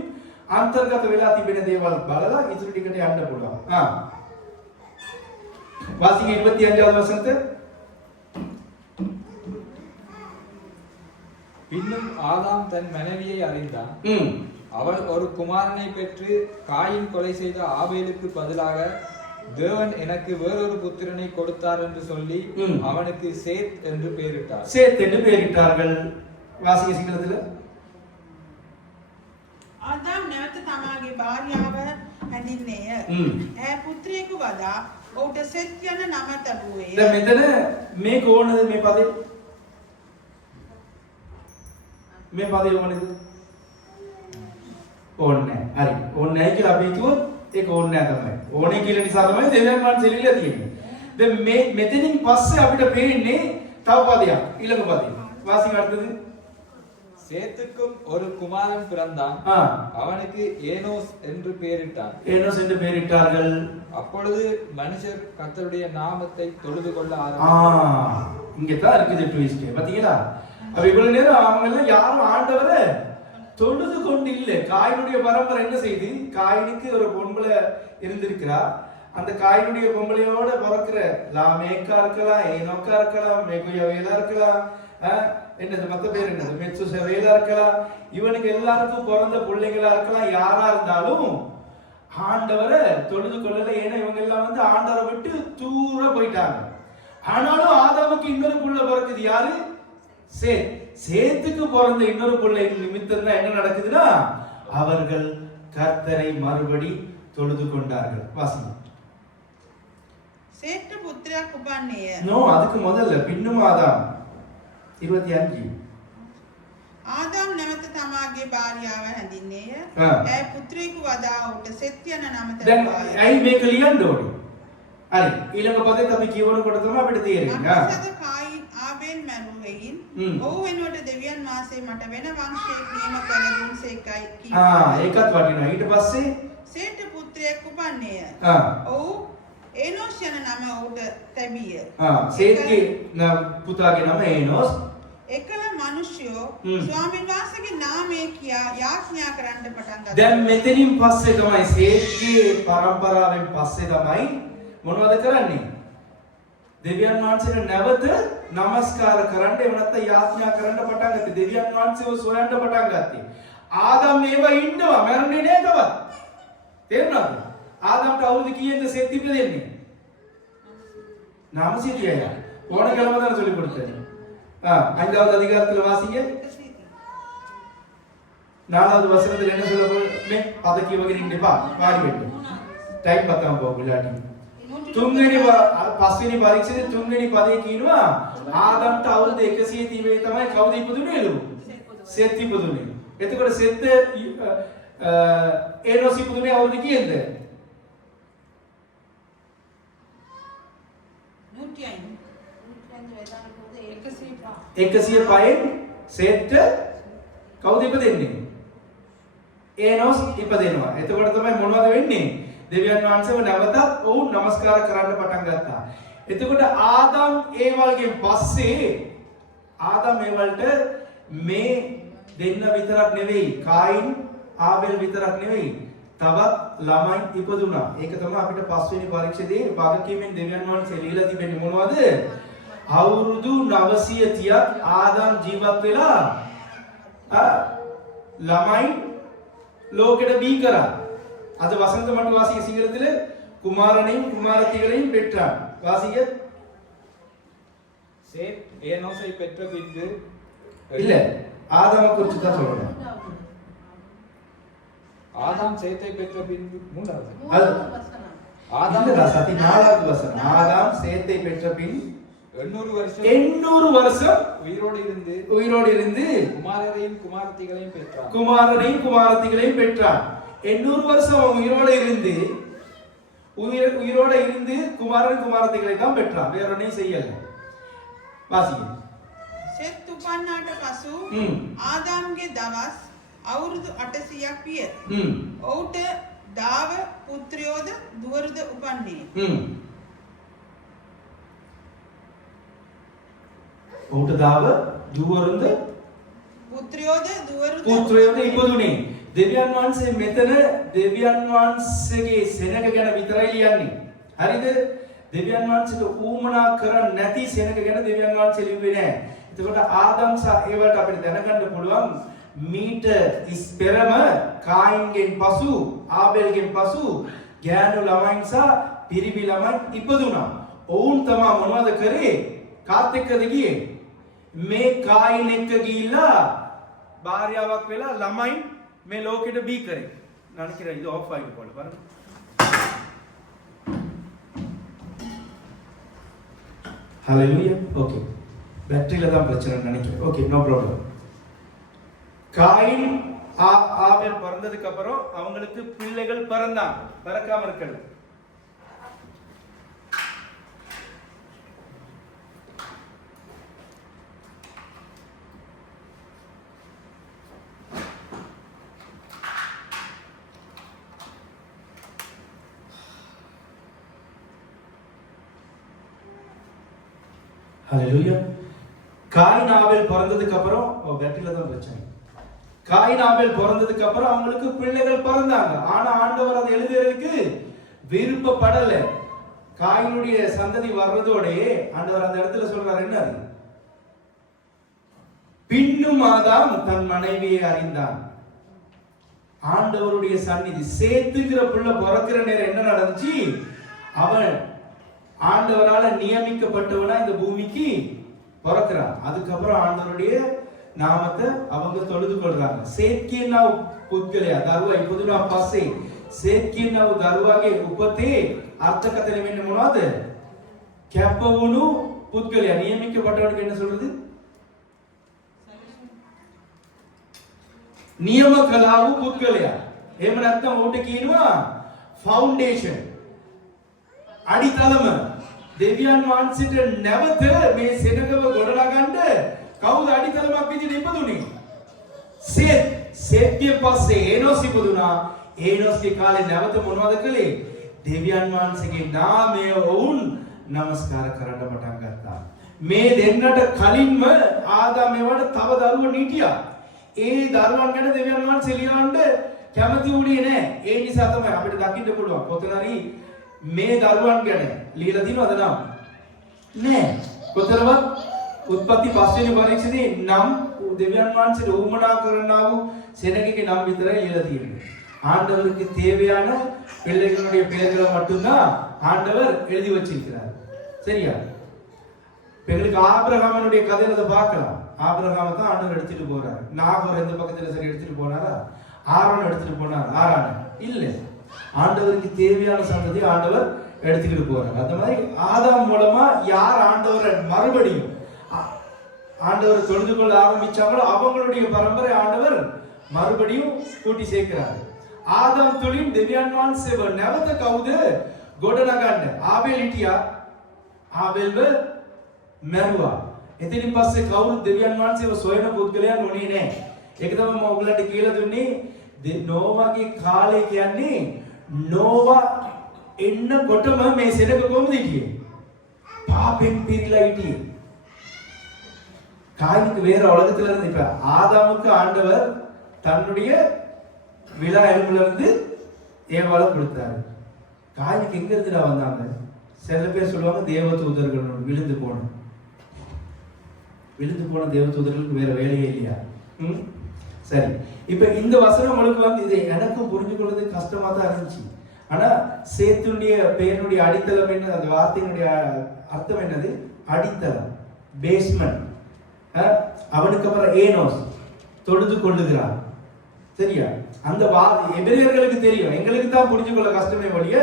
අන්තර්ගත වෙලා තිබෙන දේවල් බලලා ඉතුරු ටිකට යන්න පුළුවන්. වාසික 25 වසන්ත இன்னும் ஆதாம் தன் மனைவியை அறிந்தான். அவள் ஒரு குமாரனை பெற்று காயின் கொலை செய்த ஆபேலுக்கு பதிலாக தேவன் எனக்கு வேறொரு புத்திரனை கொடுத்தார் என்று சொல்லி அவனுக்கு சேத் என்று பெயரிட்டார். சேத் என்று பெயரிட்டார்கள். வாசிக்க සිංහලදල ආදාම් නැවත තමාගේ භාර්යාව හැඳින්නේය. ඈ පුත්‍රයෙකු වදා ඔහුට සෙත් යන නම තබුවේය. දැන් මෙතන මේක ඕනද මේ පදේ? මේ පදේ ඕනද? ඕනේ නැහැ. හරි. ඕනේ නැහැ කියලා අපි කිව්වොත් ඒක ඕනේ නැහැ තමයි. ඕනේ කියලා නිසා තමයි දෙවියන් වහන්සේ ඉල්ලලා තියෙන්නේ. දැන් මේ මෙතනින් පස්සේ අපිට පේන්නේ තව පදයක්. ඊළඟ පදේ. වාසික අර්ථද? சேத்துக்கும் ஒரு குமாரன் பிறந்தான். அவனுக்கு ஏனோஸ் என்று பெயரிட்டான். ஏனோஸ் என்று பெயரிட்டார்கள். அப்பொழுது மனுஷர் கர்த்தருடைய நாமத்தை தொழுது கொள்ள ஆரம்பித்தார்கள். இங்க தான் இருக்குது ட்விஸ்ட். பாத்தீங்களா? அப்ப இவ்வளவு நேரம் அவங்க எல்லாம் யாரும் ஆண்டவரை தொழுது கொண்டு இல்லை. காயினுடைய பரம்பரை என்ன செய்து? காயினுக்கு ஒரு பொம்பளை இருந்திருக்கிறா. அந்த காயினுடைய பொம்பளையோட பிறக்கிற லாமேக்கா இருக்கலாம், ஏனோக்கா இருக்கலாம், மேகுயவேலா இருக்கலாம், என்னது மத்த பேர் என்னது மெத்சுசவேலா இருக்கலாம். இவனுக்கு எல்லாருக்கும் பிறந்த பிள்ளைங்களா இருக்கலாம். யாரா இருந்தாலும் ஆண்டவரை தொழுது கொள்ளல. ஏன்னா இவங்க எல்லாம் வந்து ஆண்டவரை விட்டு தூர போயிட்டாங்க. ஆனாலும் ஆதாமுக்கு இன்னொரு புள்ள பிறக்குது. யாரு? சேத். சேத்துக்கு பிறந்த இன்னொரு பிள்ளை நிமித்தம் தான் என்ன நடக்குதுன்னா அவர்கள் கர்த்தரை மறுபடி தொழுது கொண்டார்கள். வாசிங்க. சேட்டு புத்திரයෙක් උපන්නේය. நோ, அதுக்கு முதல்ல பின்னும் ஆதாம் 25. ආදාම් නැවත තමාගේ භාර්යාව හැඳින්නේය. ඈ පුත්‍රයෙකු වදා ඔහුට සෙත් යන නම දැන් තබුවාය. ඇයි මේක ලියන්න ඕනේ? හරි. ඊළඟ පදේ අපි කියවනකොට තමයි අපිට තේරෙන්නේ. අක්ෂද කායින් ආබේල් මැරුවෙයින් ඔහු වෙනුවට දෙවියන් වහන්සේ මට වෙන වංශයක් නියම කර දුන්සේකයි කිව්වා. ඒකත් වටිනවා. ඊට පස්සේ සේට පුත්‍රයෙක් උපන්නේය. ඔහු ඒනෝස් යන නම ඔහුට තැබිය. සේත්ගේ පුතාගේ නම ඒනෝස්. එකල මිනිස්යෝ ස්වාමීන් වහන්සේගේ නාමය කියා යාඥා කරන්න පටන් ගත්තා. දැන් මෙතනින් පස්සේ තමයි සේත්ගේ පරම්පරාවෙන් පස්සේ තමයි මොනවද කරන්නේ? දෙවියන් වහන්සේට නැවත নমස්කාර කරන්න එහෙම නැත්නම් යාඥා කරන්න පටන් ගත්තේ. දෙවියන් වහන්සේව සොයන්න පටන් ගත්තේ. ආදම් මේව ඉන්නවා මරන්නේ නෑ තවත්. තේරුණාද? ආදම්ට අවුරුදු කීයද සෙත් ඉපදෙන්නේ? 400 போன கிழமை தான சொல்லி கொடுத்தேன். 5வது அதிகாரத்துல வாசிங்க. 4வது வசனத்துல என்ன சொல்ல போறே? பதக்கி வகை நிப்பா வாடி வெட்டு. டைம் பத்தாம போகுලාටි. තුන්වෙනි පස්වෙනි පරීක්ෂණයේ තුන්වෙනි පදේ කියනවා ආදම්ට අවුරුදු 130 තමයි කවුද ඉපදුනේලු? සෙත් ඉපදුනේ. එතකොට සෙත් ඒනෝස් ඉපදුනේ අවුරුදු කීයද? 105න් සෙත් කවුද ඉපදෙන්නේ? ඒනොස් ඉපදෙනවා. එතකොට තමයි මොනවද වෙන්නේ? දෙවියන් වහන්සේව නැවතත් ඔවුන් নমස්කාර කරන්න පටන් ගත්තා. එතකොට ආදම් ඒවල්ගෙන් පස්සේ ආදම් ඒවල්ට මේ දෙන්න විතරක් නෙවෙයි, කායින් ආබෙල් විතරක් නෙවෙයි, තවත් ළමයි ඉපදුනා. ඒක තමයි අපිට පස්වෙනි පරීක්ෂණයේ වගකීමෙන් දෙවියන් වහන්සේ লীලා තිබෙන්නේ මොනවද? අවුරුදු 930ක් ආදම් ජීවත් වෙලා ළමයි ලෝකෙට බී කරා. අද වසන්ත මඩ වාසිය සිංහලத்தில் குமாரனையும் குமாரத்திகளையும் பெற்றான். வாசிங்க. சேத் ஏனோசை பெற்ற பின்பு இல்ல ஆதாமை குறித்து தான் சொல்றேன். ஆதாம் சேத்தை பெற்ற பின்பு மூன்றாவது ஆதாம் சதி நாலாவது வசனம். ஆதாம் சேத்தை பெற்ற பின் 800 வருஷம் உயிரோடு இருந்து குமாரரையும் குமாரத்திகளையும் பெற்றான். 800 வருஷம் அவன் உயிரோட இருந்து குமாரன் குமாரத்திகளை தான் பெற்றான். வேற ஒன்றையும் செய்யல. வாசிங்க. සෙත් උපන්නාට පසු ආදාම්ගේ දවස් අවුරුදු 800ක් විය. ඔහුට දාව පුත්‍රයෝද දුවරුද උපන්නේ. ඔහුට දාව දුවරුද පුත්‍රයෝද ඉපදුනේ. දෙවියන් වහන්සේ මෙතන දෙවියන් වහන්සේගේ සෙනග ගැන විතරයි ලියන්නේ. හරිද? දෙවියන් වහන්සේට ඌමනා කරන්නේ නැති සෙනග ගැන දෙවියන් වහන්සේ ලිව්වේ නැහැ. එතකොට ආදම් සහ ඒවට අපිට දැනගන්න පුළුවන් මීට ඉස්පෙරම කායින්ගෙන් පසු ආබෙල්ගෙන් පසු ගෑනු ළමයින් සහ පිරිමි ළමයින් ඉපදුනා. ඔවුන් තමයි මොනවද කරේ? කාත් එක්කද ගියේ? මේ කායින් එක්ක ගිහිල්ලා භාර්යාවක් වෙලා ළමයින් මේ ලෝකෙට බී කරේ. நினைக்கிறேன் இது ஆஃப் ஆகி போல பாருங்க. ஹalleluya. ஓகே. பேட்டரியில தான் பிரச்சனை நினைக்கிறேன். Okay, no problem. Cain Abel பிறந்ததுக்கு அப்புறம் அவங்களுக்கு பிள்ளைகள் பிறந்தாங்க. பிறக்காம இருக்கல. ஹalleluya. காயின் ஆபேல் பிறந்ததுக்கு அப்புறம் பேட்டரியில தான் பிரச்சனை. காயின் ஆபேல் பிறந்ததுக்கு அப்புறம் அவங்களுக்கு பிள்ளைகள் பிறந்தாங்க. ஆனா ஆண்டவர் அதை எழுதுறதுக்கு விருப்பப்படல. காயினுடைய சந்ததி வர்றதோட ஆண்டவர் அந்த இடத்துல சொல்றாரு என்ன? பின்னும் ஆதாம் தன் மனைவியை அறிந்தான். ஆண்டவருடைய சந்நிதி சேத்துக்கிற புள்ள பிறக்கிற நேரம் என்ன நடந்துச்சு? அவன் ஆண்டவரால நியமிக்கப்பட்டவனா இந்த பூமிக்கு பிறக்கிறான். அதுக்கப்புறம் ஆண்டவருடைய நாமத்தை அவங்க தொழுது கொள்றாங்க. சேத்கியனாව පුද්ගලයා දරුවා ඉපදුනා පස්සේ சேத்கியனாව දරුවාගේ උපතේ අර්ථකථන වෙන්නේ මොනවද? කැප වුණු පුද්ගලයා. நியமிக்கப்பட்டவனுக்கு என்ன சொல்றது? නියම කළා වූ පුද්ගලයා. එහෙම නැත්නම් උට කියනවා ෆවුන්ඩේෂන්. අඩිතලම. දෙවියන් වහන්සේට නැවත මේ සෙනගව ගොඩනගන්න කවුද අඩිතලමක් විදිහට ඉපදුනේ? සේත්ගේ පස්සේ ඒනොස් ඉපදුනා. ඒනොස්ගේ කාලේ නැවත මොනවද කළේ? දෙවියන් වහන්සේගේ නාමය වුන් নমස්කාර කරන්න පටන් ගත්තා. මේ දෙන්නට කලින්ම ආදාම ඒවට තව දරුවෝ හිටියා. ඒ දරුවන් ගැන දෙවියන් වහන්සේ ලියවන්න කැමති වුණේ නැහැ. ඒ නිසා තමයි අපිට දකින්න පුළුවන් කොතනරි මේ දරුවන් ගැන ලියලා තියෙනවද නම්? නෑ. කොතරම්වත් උත්පත්ති 5 වෙනි පරීක්ෂණේ නම් දෙවියන් වහන්සේට උවමනා කරනා වූ සෙනගගේ නම් විතරයි ලියලා තියෙන්නේ. ஆண்டவருக்கு தேவையான பிள்ளைகளுடைய பெயர்களை மட்டும்தான் ஆண்டவர் எழுதி வச்சிருக்கிறார். சரியா? எங்களுக்கு ஆபிரகாமனுடைய கதையில அதை பார்க்கலாம். ஆபிரகாமை தான் ஆண்டவர் எடுத்துட்டு போறாரு. நாகோர் எந்த பக்கத்துல சரி எடுத்துட்டு போனாரா? ஆரோன் எடுத்துட்டு போனார். ஆரான இல்ல. ஆண்டவருக்கு தேவையான சந்ததி ஆண்டவர் எடுத்துக்கிட்டு போறாரு. அந்த மாதிரி ஆதாம் மூலமா யார் ஆண்டவரை மறுபடியும் ஆண்டவரை தொழுது கொள்ள ஆரம்பிச்சாங்களோ அவங்களுடைய பரம்பரை ஆண்டவர் மறுபடியும் கூட்டி சேர்க்கிறாரு. ආදම් තුලින් දෙවියන් වහන්සේව නැවත කවුද ගොඩනගන්න? ආබෙල් හිටියා. ආබෙල්ව මැරුවා. එතනින් පස්සේ කවුරු දෙවියන් වහන්සේව සොයන පුද්ගලයන් නොනේ නැහැ. ඒක තමයි මම ඔයගලන්ට කියලා දුන්නේ. නෝවාගේ කාලය කියන්නේ නෝවා එන්නකොටම මේ සෙනඟ කොහොමද හිටියේ? பாபෙන් පිරීලා හිටියේ. காய்க்கு வேற உலகத்துல இருந்து இப்ப ஆதாமுக்கு ஆண்டவர் தன்னுடைய விழா எலும்புல இருந்து ஏவாளை கொடுத்தாரு. காய்க்கு எங்க இருந்துடா வந்தாங்க? சில பேர் சொல்லுவாங்க தேவ தூதர்கள் விழுந்து போன தேவ தூதர்களுக்கு வேற வேலையே இல்லையா? சரி, இப்ப இந்த வசனம் உங்களுக்கு வந்து இதை எனக்கும் புரிஞ்சு கொள்வது கஷ்டமா தான் இருந்துச்சு. ஆனா சேத்துடைய பெயருடைய அடித்தளம் என்ன? அந்த வார்த்தையினுடைய அர்த்தம் என்னது? அடித்தளம், பேஸ்மெண்ட். அவனுக்கு அப்புறம் ஏனோஸ் தொழுது கொள்ளுகிறான். சரியா? அந்த எபிரேயர்களுக்கு தெரியும், எங்களுக்கு தான் புரிஞ்சு கொள்ள கஷ்டமே வழிய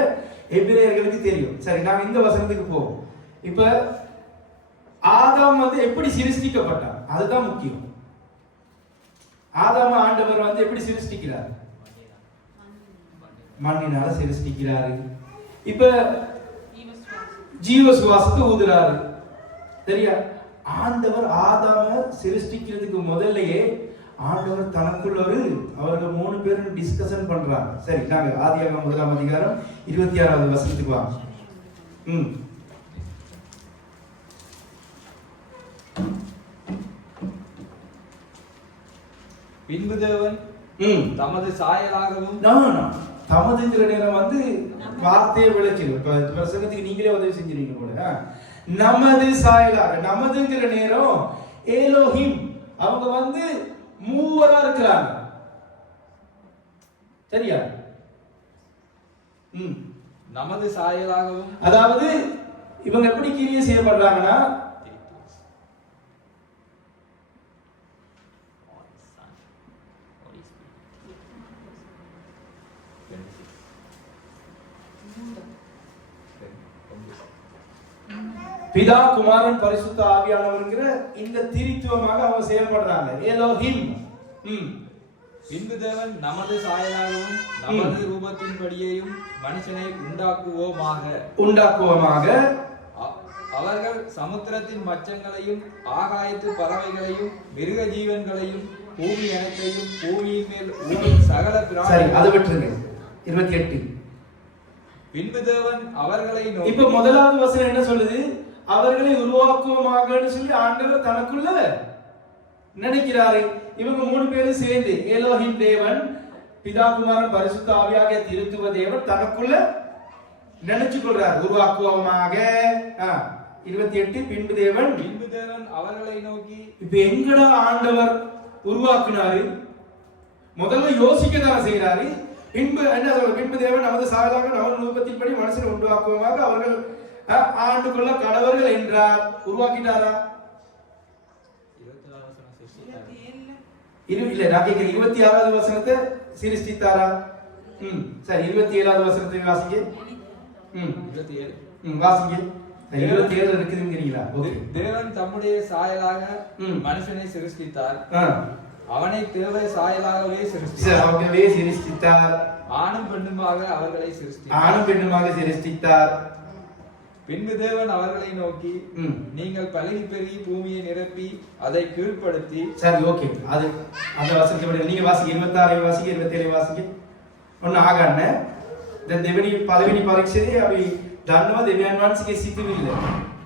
எபிரேயர்களுக்கு தெரியும். சரி, நாங்க இந்த வசனத்துக்கு போவோம். இப்ப ஆதாம் வந்து எப்படி சிருஷ்டிக்கப்பட்டார் அதுதான் முக்கியம். ஆதாம ஆண்டவர் வந்து எப்படி சிருஷ்டிக்கிறார்? மண்ணினால சிருஷ்டிக்கிறாரு. இப்ப ஜீவ சுவாசத்தை ஊதுறாரு. சரியா? ஆண்டவர் ஆதாம சிருஷ்டிக்கிறதுக்கு முதல்லயே ஆண்டவர் தனக்குள்ள அவர்கள் 3 பேரும் டிஸ்கஷன் பண்றாங்க. சரி, நாங்க ஆதியாகமம் 1ஆம் அதிகாரம் 26வது வசனத்துக்கு வாங்க. பின்பு தேவன் தமது சாயலாகவும் தமதுங்கிற நேரம் வந்து வார்த்தையை விளக்கிடும். இப்ப பிரசங்கத்துக்கு நீங்களே உதவி செஞ்சிருக்கீங்க போல. நமது சாயலாக, நமதுங்கிற நேரம் ஏலோஹிம் அவங்க வந்து மூவரா இருக்கிறாங்க. சரியா? நமது சாயலாகவும், அதாவது இவங்க எப்படி கிரியை செய்யப்படுறாங்கன்னா பிதா, குமாரன், பரிசுத்த ஆவியானவர்ங்கிற இந்த திரித்துவமாக அவங்க செயல்படுறாங்க. ஏலோஹிம். பின்பு தேவன் நமது சாயலாகவும் நமது ரூபத்தின்படியேயும் மனுஷனை உண்டாக்குவோமாக அவர்கள் சமுத்திரத்தின் மச்சங்களையும் ஆகாயத்து பறவைகளையும் மிருக ஜீவன்களையும் பூமி அனைத்தையும் பூமியின் மேல் ஊடும் சகல பிராணிகளையும். அதை விட்டுருங்க. 28. பின்பு தேவன் அவர்களை நோக்கி. இப்ப முதலாவது வசனம் என்ன சொல்லுது? அவர்களை உருவாக்குவோமாகன்னு சொல்லி ஆண்டவர் தனக்குள்ள நினைக்கிறாரு. இவங்க 3 பேரும் சேர்ந்து ஏலோஹிம் தேவன், பிதா, குமாரன், பரிசுத்த ஆவியாகிய திருத்துவ தேவன் தனக்குள்ள நினைச்சு கொள்றார். உருவாக்குவோமாக. 28. பின்பு தேவன் அவர்களை நோக்கி. இப்ப எங்கடா ஆண்டவர் உருவாக்குனாரு? முதல்ல யோசிக்க தான் செய்யறாரு. பின்பு என்ன? பின்பு தேவன் நமது சாயலாக நமது ரூபத்தின்படி மனுஷனை உருவாக்குவோமாக அவர்கள் ஆண்டு கொள்ள கடவர்கள் என்றார். உருவாக்கிட்டாரா? இல்ல, நான் கேட்கிறேன் 26வது வசனத்தை சிருஷ்டித்தாரா? சரி, 27வது வசனத்தை வாசிங்க. 27 வாசிங்க. 27 இருக்குதுங்கிறீங்களா? தேவன் தம்முடைய சாயலாக மனுஷனை சிருஷ்டித்தார். அவனை தேவ சாயலாகவே சிருஷ்டித்தார். ஆணும் பெண்ணுமாக அவர்களை சிருஷ்டித்தார். பின்பு தேவன் அவர்களை நோக்கி, நீங்கள் பலகி பெருகி பூமியை நிரப்பி அதை கீழ்ப்படுத்தி. சரி, ஓகே. அது அந்த வசனத்தை நீங்க வாசிங்க. 26 வாசிங்க, 27 வாசிங்க. ஒன்னு ஆகන්න දැන් පළවෙනි පරීක්ෂණයේ අපි දන්නවා දෙවියන් වහන්සේගේ සිතුවිල්ල.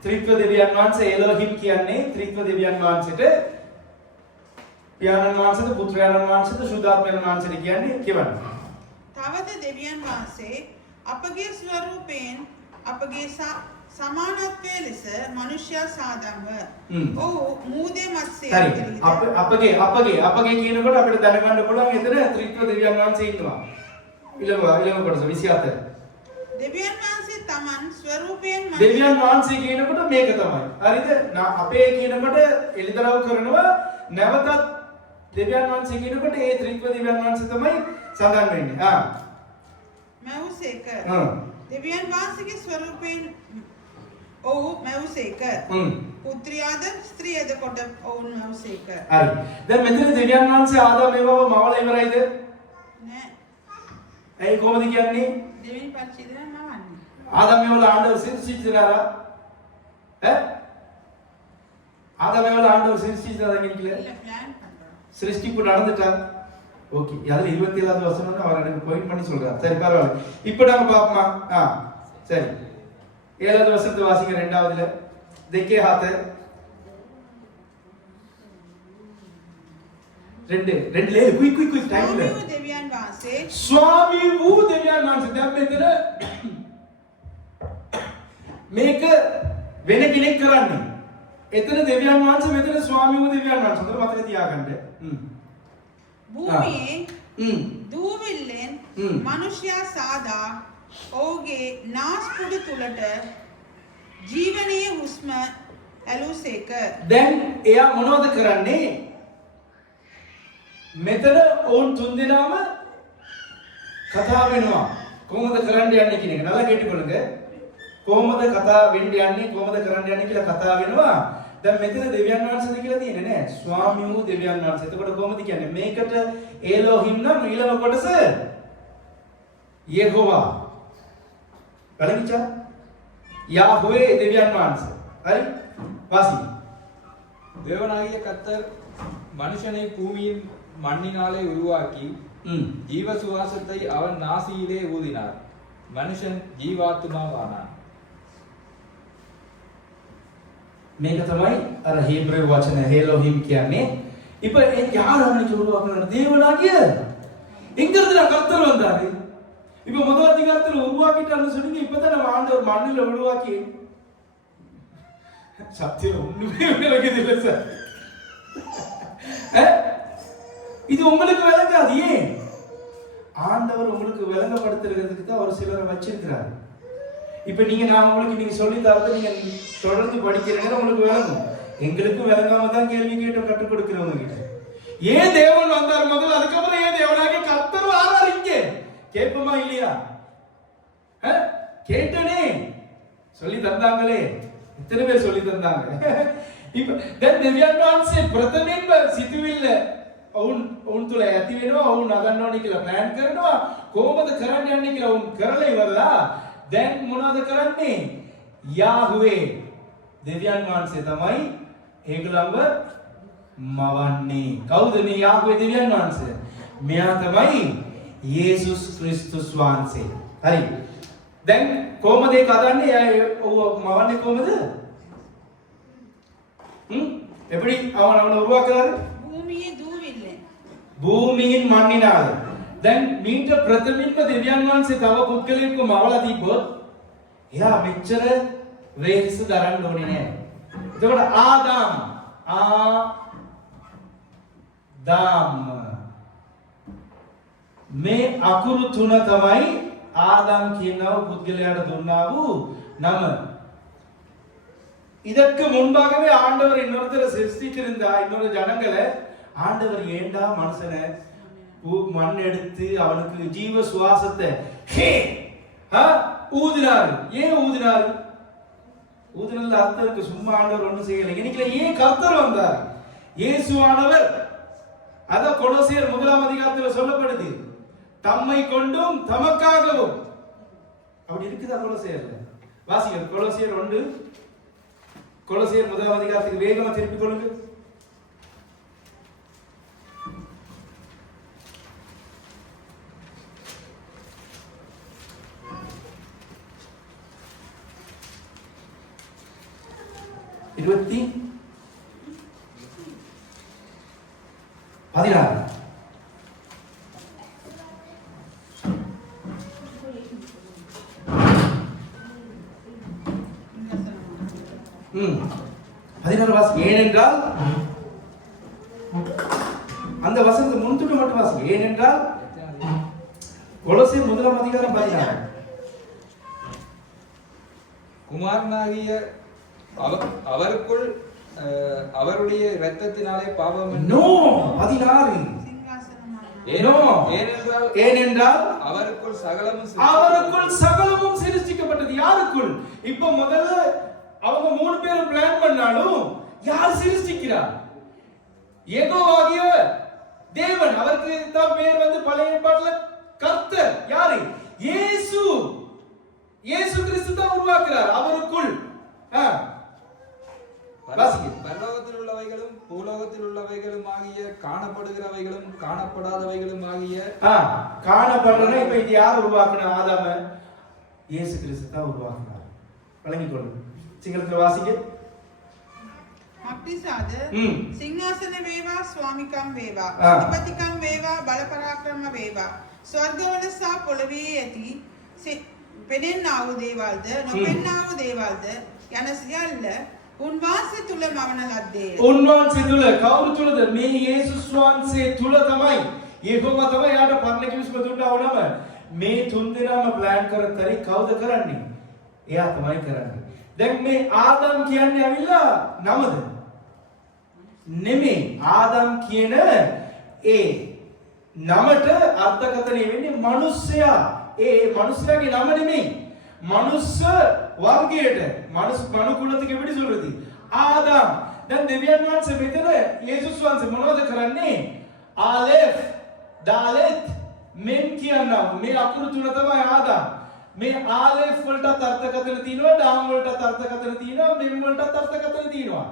ත්‍රිත්ව දෙවියන් වහන්සේ එලෝහිම් කියන්නේ ත්‍රිත්ව දෙවියන් වහන්සේට පියාණන් වහන්සේට පුත්‍රයාණන් වහන්සේට සුදාත්මයන් වහන්සේට කියන්නේ කියවන්න. තවද දෙවියන් වහන්සේ අපගේ ස්වරූපයෙන් අපගේ සමානත්වයේ ලෙස මනුෂ්‍යයා සාදම්ව. ඔව් මූදේ මත්සේ අපගේ කියනකොට අපිට දැනගන්න පුළුවන් එතන ත්‍රිත්ව දෙවියන් වහන්සේ ඉන්නවා. ඊළඟ කොටස 27. දෙවියන් වහන්සේ තමන් ස්වරූපයෙන් දෙවියන් වහන්සේ කියනකොට මේක තමයි. හරිද? අපේ කියනකොට එලිදරව් කරනවා. නැවතත් දෙවියන් වහන්සේ කියනකොට ඒ ත්‍රිත්ව දෙවියන් වහන්සේ තමයි සඳහන් වෙන්නේ. මෞසේක. දෙවියන් වහන්සේගේ ස්වරූපයෙන් මෞසේක. පුත්‍රයාද ස්ත්‍රියද කොට ඔවුන් මෞසේක. හරි. දැන් මෙතන දෙවියන් වහන්සේ ආදාම ඒවව මවලා ඉවරයිද? නෑ. ඒ කොහොමද කියන්නේ? දෙවෙනි පරිච්ඡේදය නවන්නේ. ආදාම ඒවල ආண்டவர் சிருஷ்டிச்சாரா? ஆதாம் ஏவல ஆண்டவர் சிருஷ்டிச்சாரா? இல்ல, பிளான் பண்றோம். சிருஷ்டிப்பு நடந்துட்டா? ஓகே, அதுல 27வது வசனம் அவர் எனக்கு பாயிண்ட் பண்ணி சொல்றார். சரி பரவாயில்ல. இப்போ நாங்க பாப்போமா? சரி 7வது வசனத்தை வாசிங்க. 2வதுல देखिए हाथ है 2 क्विक टाइम ले දෙවියන් වහන්සේ स्वामी वो දෙවියන් වහන්සේ දැන් මෙතන මේක වෙන කෙනෙක් කරන්නේ. එතන දෙවියන් වහන්සේ, මෙතන ස්වාමී වූ දෙවියන් වහන්සේ. හොඳට මතක තියාගන්න. භූමියේ දූවිල්ලෙන් මිනිසයා සාදා ඔහුගේ නාස්පුඩු තුලට ජීවනයේ හුස්ම ඇලුසේක. දැන් එයා මොනවද කරන්නේ? මෙතන ඕන් තුන්දෙනාම කතා වෙනවා. කොහොමද කරන්න යන්නේ කියන එක නලා කෙටිකොලක. කොහොමද කතා වෙන්න යන්නේ, කොහොමද කරන්න යන්නේ කියලා කතා වෙනවා. දැන් මෙතන දෙවියන් වහන්සේද කියලා තියෙන්නේ නෑ. ස්වාමී වූ දෙවියන් වහන්සේ. එතකොට කොහොමද කියන්නේ? මේකට ඒලෝහිම් නම් ඊළඟ කොටස යෙහෝවා. බලන්න யாஹ்வே දෙවියන් වහන්සේ. හරි? வாசி. தேவனாகிய கர்த்தர் மனுஷனை பூமியின் மண்ணினாலே உருவாக்கி ஜீவ சுவாசத்தை அவன் நாசியிலே ஊதினார். மனுஷன் ஜீவாத்மாவானான். මේක තමයි අර හීබ්‍රු වචන හේලෝහිම් කියන්නේ. இப்போ யார் அவனுக்கு உருவாக்குனார்? தேவனாகிய. எங்க இருந்து கர்த்தர் வந்தாரு? இப்போ முதல் அதிகாரத்துல உருவாக்கிட்டான்னு சொன்னீங்க. இப்பதான் நம்ம ஆண்டவர் மண்ணில உருவாக்கி சத்தியம் ஒண்ணுமே விளங்குது இல்ல சார். இது உங்களுக்கு விளங்காது. ஏன்? ஆண்டவர் உங்களுக்கு விளங்கப்படுத்துறதுக்கு தான் ஒரு சிலரை வச்சிருக்கிறாரு. இப்ப நான் உங்களுக்கு நீங்க சொல்லி தரத நீங்க தொடர்ந்து படிக்கிறீங்கன்னா உங்களுக்கு விளங்கும். எங்களுக்கு விளங்காம தான் கேள்வி கேட்டு கற்றுக் கொடுக்கிறவங்க கிட்ட ஏன் தேவன் வந்தார் முதல்ல, அதுக்கப்புறம் ஏன் தேவனாகிய கர்த்தர் வராரு இங்கே கேட்போமா இல்லையா? கேட்டனே சொல்லி தந்தாங்களே, எத்தனை பேர் சொல்லி தந்தாங்க. இப்ப දෙවියන් වහන්සේ ප්‍රථමයෙන්ම සිතුවිල්ල ඔවුන් තුල ඇති වෙනවා. ඔවුන් නගන්න ඕනේ කියලා ප්ලෑන් කරනවා. කොහොමද කරන්න යන්නේ කියලා ඔවුන් කරලා ඉවරලා දැන් මොනවද කරන්නේ? යාහ්වේ දෙවියන් වහන්සේ තමයි ඒගොල්ලන්ව මවන්නේ. කවුද මේ යාහ්වේ දෙවියන් වහන්සේ? මෙයා තමයි යේසුස් ක්‍රිස්තුස් වහන්සේ. හරි. දැන් කොහොමද ඒක හදන්නේ? ඔව් මවන්නේ කොහොමද? எப்படி அவனை உருவாக்குறாரு? භූමියේ දූවිල්ලෙන්. பூமியின் மண்ணினால். දැන් මීට ප්‍රථමින්ම දෙවියන් වහන්සේ තව පුද්ගලයෙක්ව මවලා තිබ්බොත් එයා මෙච්චර වේගස දරන්න ඕනේ නෑ. එතකොට ආදාම් මේ අකුරු තුන තමයි ආදාම් කියනව පුද්ගලයාට දුන්නා වූ නම. இதற்கு முன்பாகவே ஆண்டவர் இன்னொருத்தரை சிருஷ்டிச்சிருந்தா, இன்னொரு ஜனங்களை ஆண்டவர் ஏண்டா மனுஷனை மண் எடுத்து அவனுக்கு ஜீவ சுவாசத்தை ஊதினார். ஏன் ஊதினார்? ஊதினல்ல அர்த்தத்துக்கு சும்மா ஆண்டவர் ஒண்ணும் செய்யல. இன்னைக்கு ஏன் கர்த்தர் வந்தார்? இயேசுவானவர். அத கொலோசியர் 1 அதிகாரத்தில் சொல்லப்படுது. தம்மை கொண்டும் தமக்காகவும். அப்படி இருக்குதா கொலோசியர்ல? வாசிங்க கொலோசியர் 1 கொலோசியர் 1 அதிகாரத்துக்கு வேகமா திருப்பி கொள்ளுங்க. இருபத்தி 16 16 வாசி. ஏனென்றால் அந்த வசனத்தை முன்துட்டு மட்டும் வாசி. ஏனென்றால் கொலோசியர் 1 அதிகாரம் 16 குமாரனாகிய அவருக்குள் அவருடைய இரத்தத்தினாலே பாவம் 16 ஏனென்றால் அவருக்குள் சகலமும் சிருஷ்டிக்கப்பட்டது. யாருக்குள்? இப்ப முதல்ல அவங்க 3 பேரும் பிளான் பண்ணாலும் யார் சிருஷ்டிக்கிறார்? யெகோவாகிய தேவன். அவருக்கு தான் பேர் வந்து பழைய ஏற்பாட்டுல கர்த்தர். யாரு? இயேசு. இயேசு கிறிஸ்து தான் உருவாக்குறார். அவருக்குள் பரலோகத்தில் உள்ளவைகளும் பூலோகத்தில் உள்ளவைகளும் ஆகிய காணப்படுகிறவைகளும் காணப்படாதவைகளும் ஆகிய காணப்படுறனா இப்ப இது யார் உருவாக்குன ஆதாம? இயேசு கிறிஸ்து தான் உருவாக்குனார். வழங்கிக் கொள்ளுங்க. சிங்களத்துல வாசிங்க. මක්නිසාද සිංහාසන වේවා ස්වාමිකම් වේවා අධිපතිකම් වේවා බලපරාක්‍රම වේවා ස්වර්ගවල සහ පොළවේ ඇති පෙනෙන්නා වූ දේවල්ද නොපෙන්නා වූ දේවල්ද යන සියල්ල උන්වහන්සේ තුල මවන ලද්දේ. උන්වහන්සේ තුල කවුරු තුලද? මේ යේසුස් වහන්සේ තුල තමයි. යේහෝවා තමයි යාට පරණ කිවිසුම දුන්නා වුණම මේ තුන් දෙනාම ප්ලෑන් කරතරි කවුද කරන්නේ? එයා තමයි කරන්නේ. දැන් මේ ආදම් කියන්නේ ඇවිල්ලා නමද? නෙමෙයි. ආදම් කියන ඒ නමට අර්ථකථනය වෙන්නේ මිනිස්සයා. ඒ මිනිස්සයාගේ නම නෙමෙයි. මනුස්ස වර්ගයට මනු කුලத்துக்கு எப்படி சொல்றது? ආදම්. දැන් දෙවියන් වහන්සේ මෙතන යේසුස් වහන්සේ මොනවද කරන්නේ? ආලෙෆ්, දාලෙත්, මෙම් කියනවා. මේ අකුරු තුන තමයි ආදම්. මේ ආලෙෆ් වලට අර්ථකථන තියෙනවා, ඩාම් වලට අර්ථකථන තියෙනවා, මෙම් වලට අර්ථකථන තියෙනවා.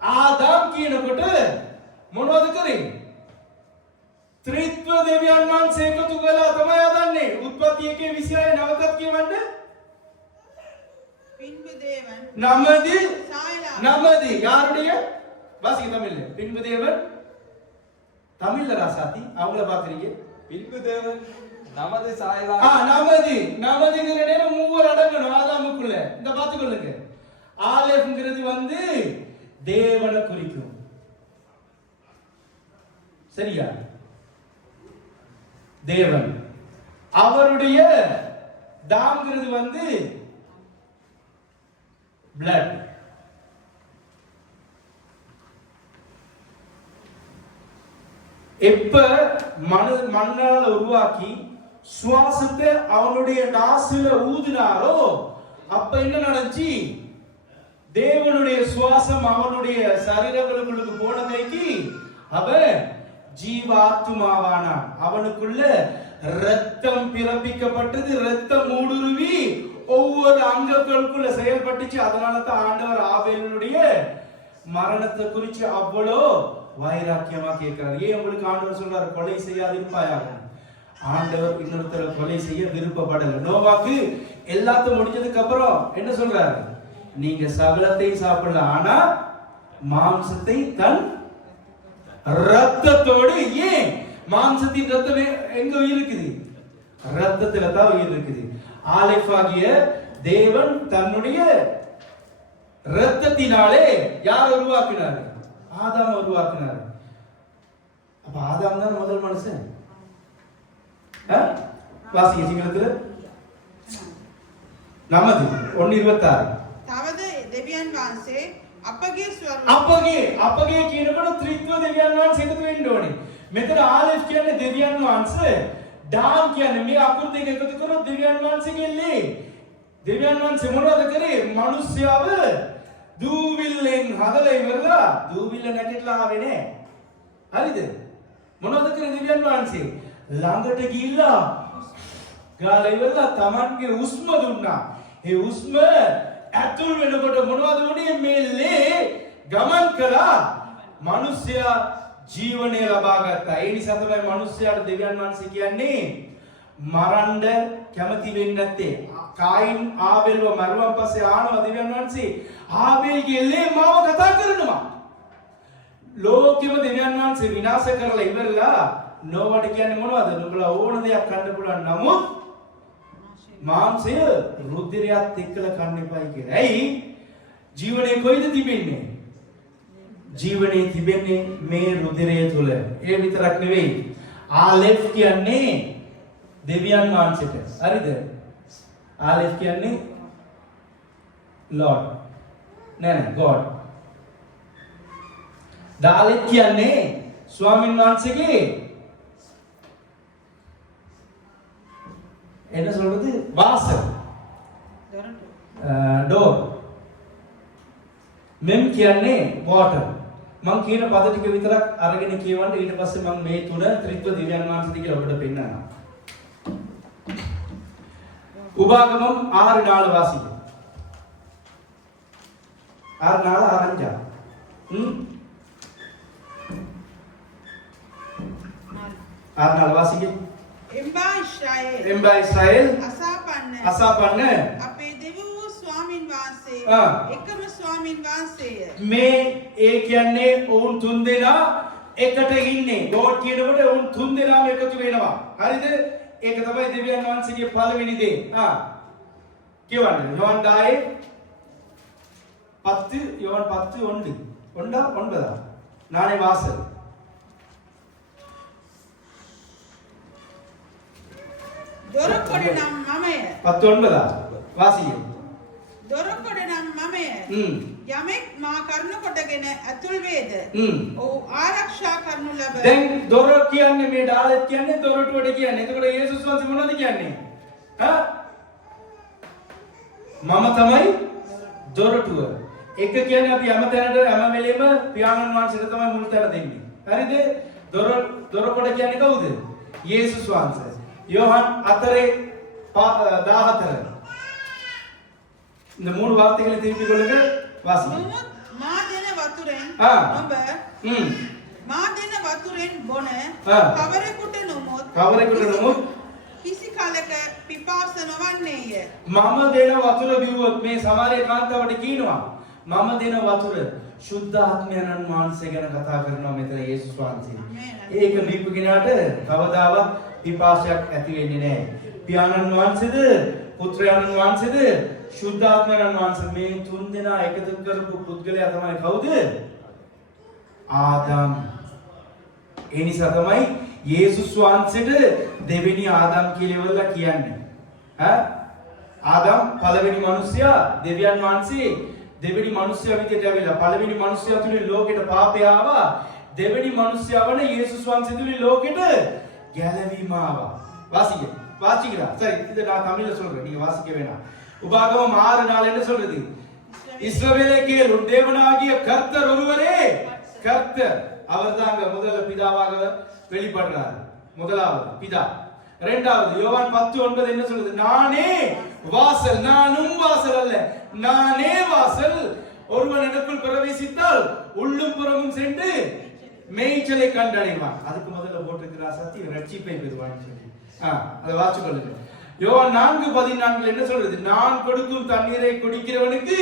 ආදම් කියනකොට මොනවද කරේ? ත්‍රිත්ව දෙවියන් වහන්සේ එකතු කළා තමයි හදන්නේ. උත්පත්ති 1:26 නවකත් කියවන්න. பின்பு தேவன் நமது சாயலா நமது யாருடைய வாசிங்க தமிழ்ல. பின்பு தேவன் தமிழ்ல ராசாத்தி அவங்கள பாக்குறீங்க. பின்பு தேவன் நமது சாயலா நமதுங்கிற நேரம் மூவர் அடங்கணும் ஆதாமுக்குள்ள. இந்த பாத்துக்கொள்ளுங்க. ஆலேஃப்ங்கிறது வந்து தேவனை குறிக்கும். சரியா? தேவன். அவருடைய தாம்ங்கிறது வந்து blood. எப்ப மண்ணால உருவாக்கி சுவாசத்தை அவனுடைய நாசில ஊதினாரோ அப்ப என்ன நடந்துச்சு? தேவனுடைய சுவாசம் அவனுடைய சரீரங்களுக்குள்ள போன கைக்கு அவன் ஜீவாத்மாவானான். அவனுக்குள்ள ரத்தம் பிறப்பிக்கப்பட்டது. ரத்தம் ஊடுருவி ஒவ்வொரு அங்கங்களுக்குள்ள செயல்பட்டுச்சு. அதனால தான் ஆண்டவர் ஆபேலினுடைய மரணத்தை குறித்து அவ்வளோ வைராக்கியமா கேட்கிறார். ஏன் உங்களுக்கு ஆண்டவர் சொல்றாரு கொலை செய்யாதிருப்பாயாக? ஆண்டவர் இன்னொருத்தர கொலை செய்ய விருப்பப்படல. நோவாக்கு எல்லாத்தையும் முடிஞ்சதுக்கு அப்புறம் என்ன சொல்றாரு? நீங்க சகலத்தையும் சாப்பிடலாம், ஆனா மாம்சத்தை தன் ரத்தத்தோடு. ஏன்? மாம்சத்தின் ரத்தம் எங்க உயிர் இருக்குது? ரத்தத்துல தான் உயிர் இருக்குது. ஆலிஃபாகிய தேவன் தன்னுடைய ரத்தத்தினாலே யார் உருவாக்கினார்? ஆதாம் உருவாக்கினார். அப்ப ஆதாம் தான் முதல் மனுஷன். வாசிங்க சிங்களத்துல. நமது 1:26 තවද දෙවියන් වහන්සේ අපගේ ස්වර්ග අපගේ කියනකොට ත්‍රිත්ව දෙවියන් වහන්සේ එකතු වෙන්න ඕනේ. මෙතන ආලෙෆ් කියන්නේ දෙවියන් වහන්සේ, ඩාම් කියන්නේ මේ අකුරු දෙක එකතු කරොත් දෙවියන් වහන්සේගේ ලේ. දෙවියන් වහන්සේ මොනවද කරේ? මිනිස්යාව දූවිල්ලෙන් හදලා ඉවරලා දූවිල්ල නැගිටලා ආවේ නෑ. හරිද? මොනවද කරේ දෙවියන් වහන්සේ? ළඟට ගිහිල්ලා ගාලා ඉවරලා Tamanගේ උස්ම දුන්නා. ඒ උස්ම ඇතුල් වෙනකොට මොනවද වුනේ? මේ ලේ ගමන් කළා. මිනිසයා ජීවනය ලබා ගත්තා. ඒ නිසා තමයි මිනිසයාට දෙවියන් වහන්සේ කියන්නේ මරන්න කැමති වෙන්නේ නැත්තේ. කායින් ආබෙල්ව මරුවන් පස්සේ ආනවා දෙවියන් වහන්සේ ආබෙල්ගේ ලේ මාව කතා කරනවා. ලෝකෙම දෙවියන් වහන්සේ විනාශ කරලා ඉවරලා නෝවට කියන්නේ මොනවද? නුඹලා ඕන දෙයක් කන්න පුළුවන්, නමුත් මාංශය රුධිරයත් එක්කලා කන්න එපායි කියලා. ඇයි? ජීවනයේ කොයිද තිබෙන්නේ? ජීවනයේ තිබෙන්නේ මේ රුධිරය තුල. ඒ විතරක් නෙවෙයි. ආලෙෆ් කියන්නේ දෙවියන් වහන්සේට. හරිද? ආලෙෆ් කියන්නේ Lord. නෑ God. දාලෙත් කියන්නේ ස්වාමීන් වහන්සේගේ என்ன சொல்றது? வாசல், டோர். මෙම් කියන්නේ water. මම කියන පද ටික විතරක් අරගෙන කියවන්න. ඊට පස්සේ මම මේ තුන ත්‍රිත්ව දිව්‍යන් වහන්සේට කියලා ඔබට පෙන්නනවා. උපාගමම් 6:4 වාසිය. 6:4 ආරංචා. ආරණාල වාසිකේ එම්බා ඊශ්‍රායෙල් එම්බා ඉස්රායෙල් අසාපන්න අපේ දෙවියෝ ස්වාමින් වහන්සේ එකම ස්වාමින් වහන්සේය. මේ ඒ කියන්නේ ඔවුන් තුන්දෙනා එකට ඉන්නේ. ගෝඩ් කියනකොට ඔවුන් තුන්දෙනාම එකතු වෙනවා. හරිද? ඒක තමයි දෙවියන් වහන්සේගේ පළවෙනි දේ. කියවන්න. யோவான் 10 யோவான் 10 9 நானே வாசல். දොරකොඩ නම් මමය. 19 වාසිය. දොරකොඩ නම් මමය. යමෙක් මා කරන කොටගෙන ඇතුල් වේද. ඔහු ආරක්ෂා කරනු ලබ. දැන් දොර කියන්නේ මේ ඩාලෙත් කියන්නේ දොරටුවට කියන්නේ. එතකොට යේසුස් වහන්සේ මොනවද කියන්නේ? මම තමයි දොරටුව. එක කියන්නේ අපි හැම තැනට හැම වෙලෙම පියාණන් වහන්සේට තමයි මුල් තැන දෙන්නේ. හරිද? දොරකොඩ කියන්නේ කවුද? යේසුස් වහන්සේ. யோவான் 4:14 இந்த மூணு வார்த்தைகளை திருப்பிக் கொள்ளுங்க வாசிங்க. மா දෙන වතුරෙන් ඔබ මා දෙන වතුරෙන් බොන කවරෙකුට නොමුත් කිසි කලක පිපාස නොවන්නේය. මම දෙන වතුර බිව්වොත් මේ සමහර කාන්තාවට කියනවා මම දෙන වතුර සුද්ධ ආත්මයන්න් වහන්සේ ගැන කතා කරනවා මෙතන යේසුස් වහන්සේ. ඒක බීපු කෙනාට කවදාවත් පිපාසයක් ඇති වෙන්නේ නැහැ. පියාණන් වහන්සේද පුත්‍රයන්න් වහන්සේද සුද්ධ ආත්මයන්න් වහන්සේ මේ තුන් දෙනා එකතු කරපු පුද්ගලයා තමයි කවුද? ආදම්. ඒ නිසා තමයි යේසුස් වහන්සේට දෙවෙනි ආදම් කියලා කියන්නේ. ආදම් පළවෙනි මිනිසයා, දෙවියන් වහන්සේ දෙවෙනි මිනිසයා විදිහට ඇවිල්ලා පළවෙනි මිනිසයා තුලින් ලෝකෙට පාපය ආවා. දෙවෙනි මිනිසයා වන යේසුස් වහන්සේ තුලින් ලෝකෙට ගැලවීම ආවා. வாசிக்கிறா சரி இத நான் தமிழ்ல சொல்றேன், நீங்க வாசிக்க வேணாம். உபாகமம் 6:4 என்ன சொல்றது? இஸ்ரவேலே கேள், உன் தேவனாகிய கர்த்தர் ஒருவரே கர்த்தர். அவர்தாங்க முதல்ல பிதாவாக வெளிப்படுறார். முதலாவது பிதா. இரண்டாவது யோவான் 10:9 என்ன சொல்றது? நானே வாசல், நானும் வாசல் அல்ல, நானே வாசல். ஒருவன் எனக்குள் பிரவேசித்தால் உள்ளும் புறமும் சென்று மேய்ச்சலை கண்டடைவான். அதுக்கு முதல்ல போட்டிருக்கிற சத்தியம் ரட்சிப்பை பெறுவான்னு சொல்லி அதை வாசிக்கொள்ளுங்க. யோவான் 4:14 என்ன சொல்றது? நான் கொடுக்கும் தண்ணீரை குடிக்கிறவனுக்கு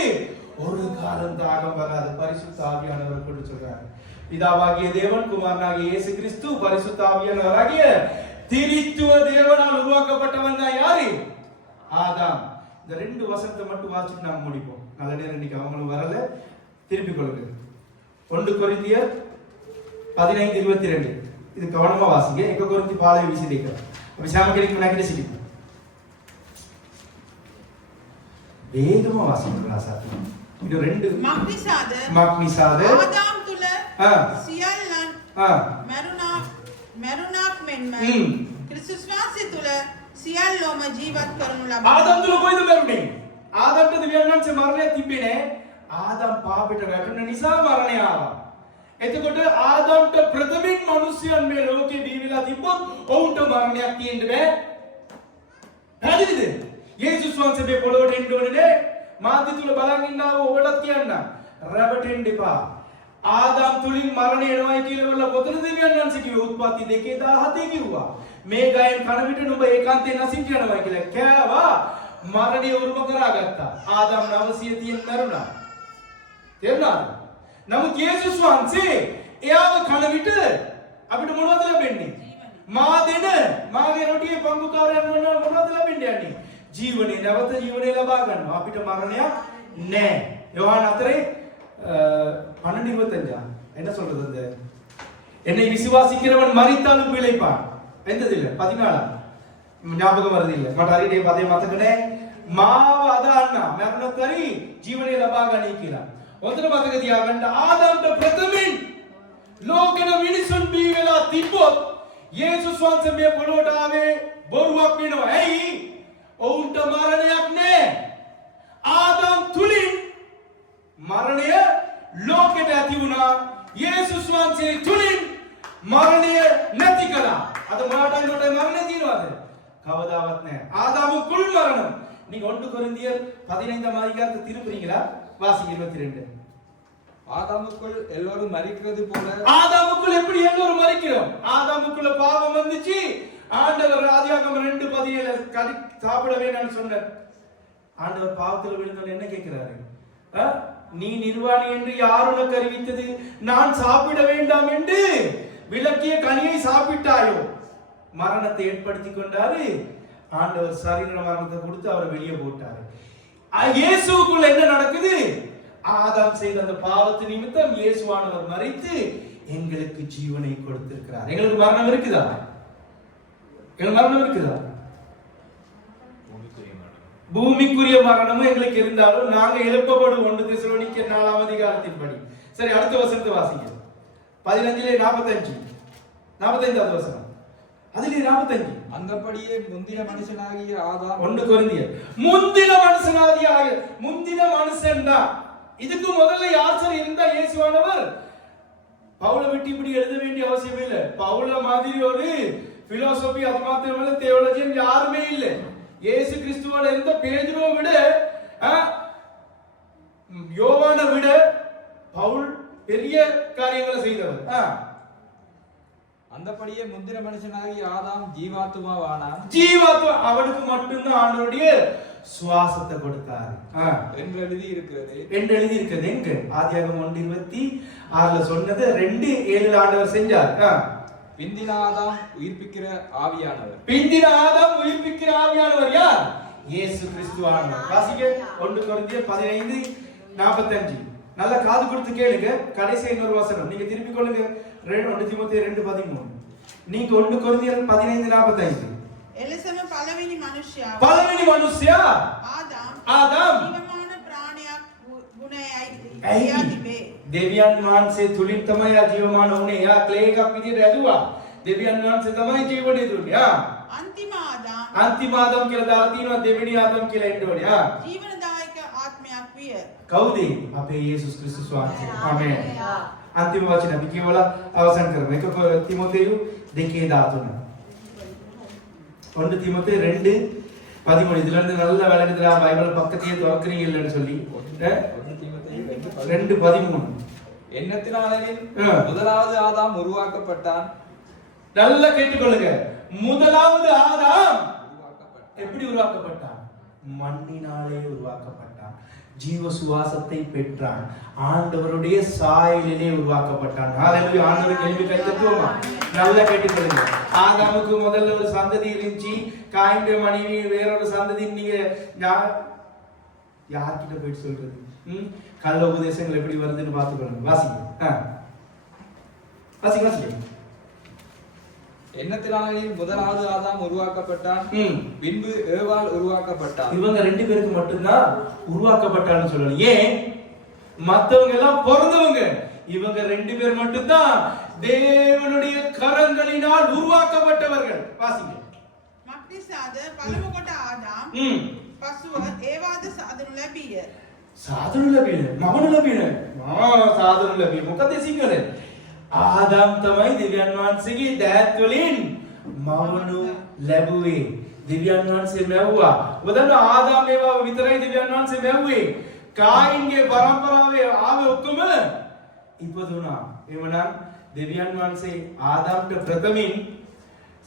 ஒரு காலம் தாகம் வராது. பரிசுத்த ஆவியானவர் கொண்டு சொல்றாரு. பிதாவாகிய தேவன், குமாரனாகிய இயேசு கிறிஸ்து, பரிசுத்த ஆவியானவராகிய திரித்துவ தேவனால் உருவாக்கப்பட்டவன் தான் யாரு? ஆதாம். இந்த ரெண்டு வசனத்தை மட்டும் வாசிட்டு நாம முடிப்போம். நல்ல நேரம் இன்னைக்கு அவங்களும் வரல, திருப்பிக் கொள்ளுங்க. 1 கொரிந்தியர் 15:22 இது கவனமா வாசிங்க. 1 கொரிந்தி 5:22 අපි සාම කෙනෙක් නැගිට සිටින්න. வேகமா வாசிக்கலாம் சார். இது ரெண்டு மக்னிசாத ஆதாம் තුල සියල්ලන් මරුණාක් මෙන්ම ක්‍රිස්තුස් වහන්සේ තුල සියල්ලෝම ජීවත් කරනු ලබන. ආදම් තුල කොයිද මරුනේ? ආදම්ට දෙවියන් වහන්සේ මරණය තිබ්බේ නෑ. ආදම් පාපෙට වැටුණ නිසා මරණය ආවා. එතකොට ආදම්ට ප්‍රථමින් මිනිස්යන් මේ ලෝකේ දීවිලා තිබ්බොත් ඔවුන්ට මරණයක් තියෙන්න බෑ. හරිද? යේසුස් වහන්සේ මේ පොළොවට එන්න ඕනේ නේ. මාධ්‍ය තුල බලන් ඉන්නාව ඔබටත් කියන්න. රැවටෙන්න එපා. ආදම් තුලින් මරණය එනවායි කියලා වල පොතන දෙවියන් වහන්සේ කිව්ව උත්පත්ති 2:17 කිව්වා. මේ ගයන් කන විට නුඹ ඒකාන්තයෙන් නැසිට යනවා කියලා කෑවා. මරණය උරුම කරාගත්තා. ආදම් 930 මරුණා. තේරුණාද? නමුත් යේසුස් වහන්සේ එයාව කන විට අපිට මොනවද ලැබෙන්නේ? මාගේ රොටියේ පංගුකාරයන් මොනවද ලැබෙන්නේ යන්නේ? ජීවනයේ නැවත ජීවනය ලබා ගන්නවා. අපිට මරණයක් නැහැ. யோவான் 4:12 என்ன சொல்றது? அந்த என்னை விசுவாசிக்கிறவன் மரித்தாலும் பிழைப்பான். எந்தது இல்ல 14 ஞாபகம் வருது இல்ல. මට හරියට මේ පදේ මතක නැහැ. මාව අදහන්න මරණතරි ජීවනය ලබා ගන්නයි කියලා. ඔතන මතක තියාගන්න ආදම්ට ප්‍රථමින් ලෝකෙන මිනිසුන් බිහි වෙලා තිබ්බොත් යේසුස් වහන්සේ මේ පොළොවට ආවේ බොරුවක් වෙනවා. ඇයි? ඔවුන්ට මරණයක් නැහැ. ආදම් තුලින් මරණය ලෝකෙට ඇති වුණා. යේසුස් වහන්සේ තුලින් මරණය නැති කළා. අද මොනටයි මරණය තියෙනවද? කවදාවත් නැහැ. ආදාමුக்குள் மரணம். நீங்க 1 கொரிந்தியர் 15 அதிகாரத்தை திருப்புறீங்களா? வாசிங்க 22. ஆதாமுக்குள் எல்லோரும் மரிக்கிறது போல ஆதாமுக்குள் எப்படி எல்லோரும் மரிக்கிறோம்? ஆதாமுக்குள்ள பாவம் வந்துச்சு. ஆண்டவர் ஆதியாகமம் 2:17 கறி சாப்பிட வேண்டாம்னு சொன்னார். ஆண்டவர் பாவத்துல விழுந்தவன் என்ன கேட்கிறாரு? நீ நிர்வாணி என்று யார் உனக்கு அறிவித்தது? நான் சாப்பிட வேண்டாம் என்று விலக்கிய கனியை சாப்பிட்டாயோ? மரணத்தை ஏற்படுத்தி கொண்டாரு. ஆண்டவர் சரீர மரணத்தை கொடுத்து அவரை வெளியே போட்டாரு. இயேசுக்குள்ள என்ன நடக்குது? ஆதாம் செய்த அந்த பாவத்து நிமித்தம் இயேசுவானவர் மரித்து எங்களுக்கு ஜீவனை கொடுத்திருக்கிறார். எங்களுக்கு மரணம் இருக்குதா? எங்களுக்கு மரணம் இருக்குதா? பூமிக்குரிய மரணமும் எங்களுக்கு இருந்தாலும் நாங்க எழுப்பப்படும் 1 தெசலோனிக்கேயர் 4ஆம் அதிகாரத்தின்படி. சரி, அடுத்த வசனத்தை வாசிங்க. 15:45 45வது வசனம். அதிலே 45. அந்தபடியே முந்தின மனுஷனாகிய ஆதாம் 1 கொரிந்தியர் முந்தின மனுஷனாகிய முந்தின மனுஷன்டா. இதுக்கு முதல்ல யார் சரி இருந்தா இயேசுவானவர் பவுலை விட்டு இப்படி எழுத வேண்டிய அவசியம் இல்லை. பவுல மாதிரி ஒரு பிலோசபி அது மாத்திரமல்ல தியோலஜியன் யாருமே இல்லை. இயேசு கிறிஸ்துவோட எந்த பேதுருவை விட யோவானை விட பவுல் பெரிய காரியங்களை செய்தவர். அந்தபடியே முந்தின மனுஷனாகிய ஆதாம் ஜீவாத்மாவானான். ஜீவாத்மா அவனுக்கு மட்டும்தான் ஆண்டவருடைய சுவாசத்தை கொடுத்தாரு என்று எழுதி இருக்கிறது. என்று எழுதி இருக்கிறது. எங்க? ஆதியாகமம் 1:26 சொன்னது 2:7 ஆண்டவர் செஞ்சார். பிந்தின ஆதாம் உயிர்ப்பிக்கிற ஆவியானவர். பிந்தின ஆதாம் உயிர்ப்பிக்கிற ஆவியானவர் யார்? இயேசு கிறிஸ்துவானவர். வாசிங்க 1 கொரிந்தியர் 15:45. நல்ல காது கொடுத்து கேளுங்க. கடைசி இன்னொரு வசனம் நீங்க திருப்பி கொள்ளுங்க. 1 தீமோத்தேயு 2:13. நீங்க 1 கொரிந்தியர் 15:45. එලෙසම පළවෙනි මනුෂ්‍යයා පළවෙනි මනුෂ්‍යයා ආදාම් ජීවමාන ප්‍රාණයක් ගුණයයි ඇයි තිබේ. දෙවියන් වහන්සේ තුලින් තමයි ආ ජීවමාන වුනේ. යා ක්ලේ එකක් විදිහට ඇදුවා. දෙවියන් වහන්සේ තමයි ජීවණය දුන්නේ. අන්තිම ආදාම් කියලා දාලා තිනවා. දෙවෙනි ආදාම් කියලා එන්න ඕනේ. ජීවනදායක ආත්මයක් විය. කවුද? අපේ යේසුස් ක්‍රිස්තුස් වහන්සේ. ආමේන්. අන්තිම වචන අපි කියවලා අවසන් කරමු. 1 තිමෝතේයු 2:13. 1 தீமோத்தேயு 2:13. இதுல இருந்து நல்லா விளங்குதுடா. பைபிள் பக்கத்தையே திறக்கறீங்க இல்லன்னு சொல்லி 1 தீமோத்தேயு 2:13. எண்ணத்தினாலெனில் முதலாவது ஆதாம் உருவாக்கப்பட்டான். நல்லா கேட்டுக்கொள்ளுங்க. முதலாவது ஆதாம் எப்படி உருவாக்கப்பட்டான்? மண்ணினாலே உருவாக்கப்பட்டான். ஜீவ சுவாசத்தை பெற்றான். ஆண்டவருடைய சாயலிலே உருவாக்கப்பட்டான். ஹalleluya. ஆண்டவருக்கு எழுப்பி கை தட்டுவோமா? நல்லா கேட்டுக்கொள்ளுங்க. ஆதாமுக்கு முதல்ல ஒரு சந்ததி இருந்துச்சு. காயினுடைய மனைவி வேறொரு சந்ததி. நீங்க யார்கிட்ட போயிட்டு சொல்றது? கள்ள உபதேசங்கள் எப்படி வருதுன்னு பார்த்துக்கொள்ளுங்க. வாசிங்க. வாசிங்க. எண்ணத்தினாலெனில் முதலாவது ஆதாம் உருவாக்கப்பட்டான். பின்பு ஏவாள் உருவாக்கப்பட்டான். இவங்க 2 பேருக்கு மட்டும்தான் உருவாக்கப்பட்டான்னு சொல்லணும். ஏன்? மத்தவங்க எல்லாம் பிறந்தவங்க. இவங்க 2 பேர் மட்டும்தான் தேவனுடைய கரங்களினால் உருவாக்கப்பட்டவர்கள். வாசிங்க. මක්නිසාද පළමු කොට ආදාම් පසුව ඒවාද සාදනු ලැබිය. සාදනු ලැබිය. මමනු ලැබිය. සාදනු ලැබිය. මොකද සිංහලෙන්? ආදාම් තමයි දෙවියන් වහන්සේගේ දෑත් වලින් මවනු ලැබුවේ. දෙවියන් වහන්සේ මැව්වා. ඔබ දන්නවා ආදාම් ඒවා විතරයි දෙවියන් වහන්සේ මැව්වේ. කායින්ගේ පරම්පරාවේ ආවේ ඔක්කොම ඉපදුනා. එවනම් දෙවියන් වහන්සේ ආදාම්ට ප්‍රථමින්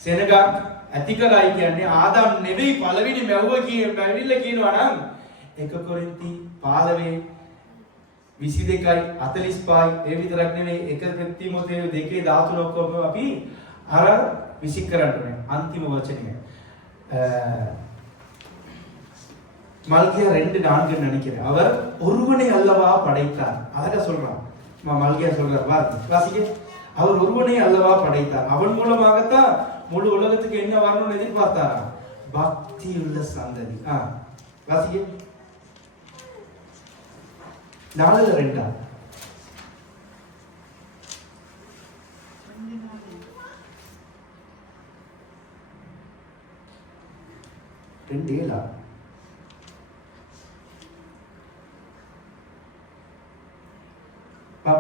සෙනගක් ඇති කරයි කියන්නේ ආදාම් නෙවෙයි පළවෙනි මැව්ව මැවිල්ල කියනවා නම් 1 කොරින්ති 15 22යි 45යි ඒ විතරක් නෙවෙයි 1 තීමෝතේයු 2:13 ඔක්කොම අපි අර විසික් කරන්නේ අන්තිම වචනය. மல்கியா 2:4 நினைக்கிறேன். அவர் ஒருவனை அல்லவா படைத்தார். அழகா சொல்றான். மல்கியா சொல்றார். வாசிங்க. அவர் ஒருவனை அல்லவா படைத்தார். அவன் மூலமாகத்தான் முழு உலகத்துக்கு என்ன வரணும்னு எதிர்பார்த்தாரா? பக்தியுள்ள சந்ததி. வாசிங்க. 4:2. ரெண்டேலா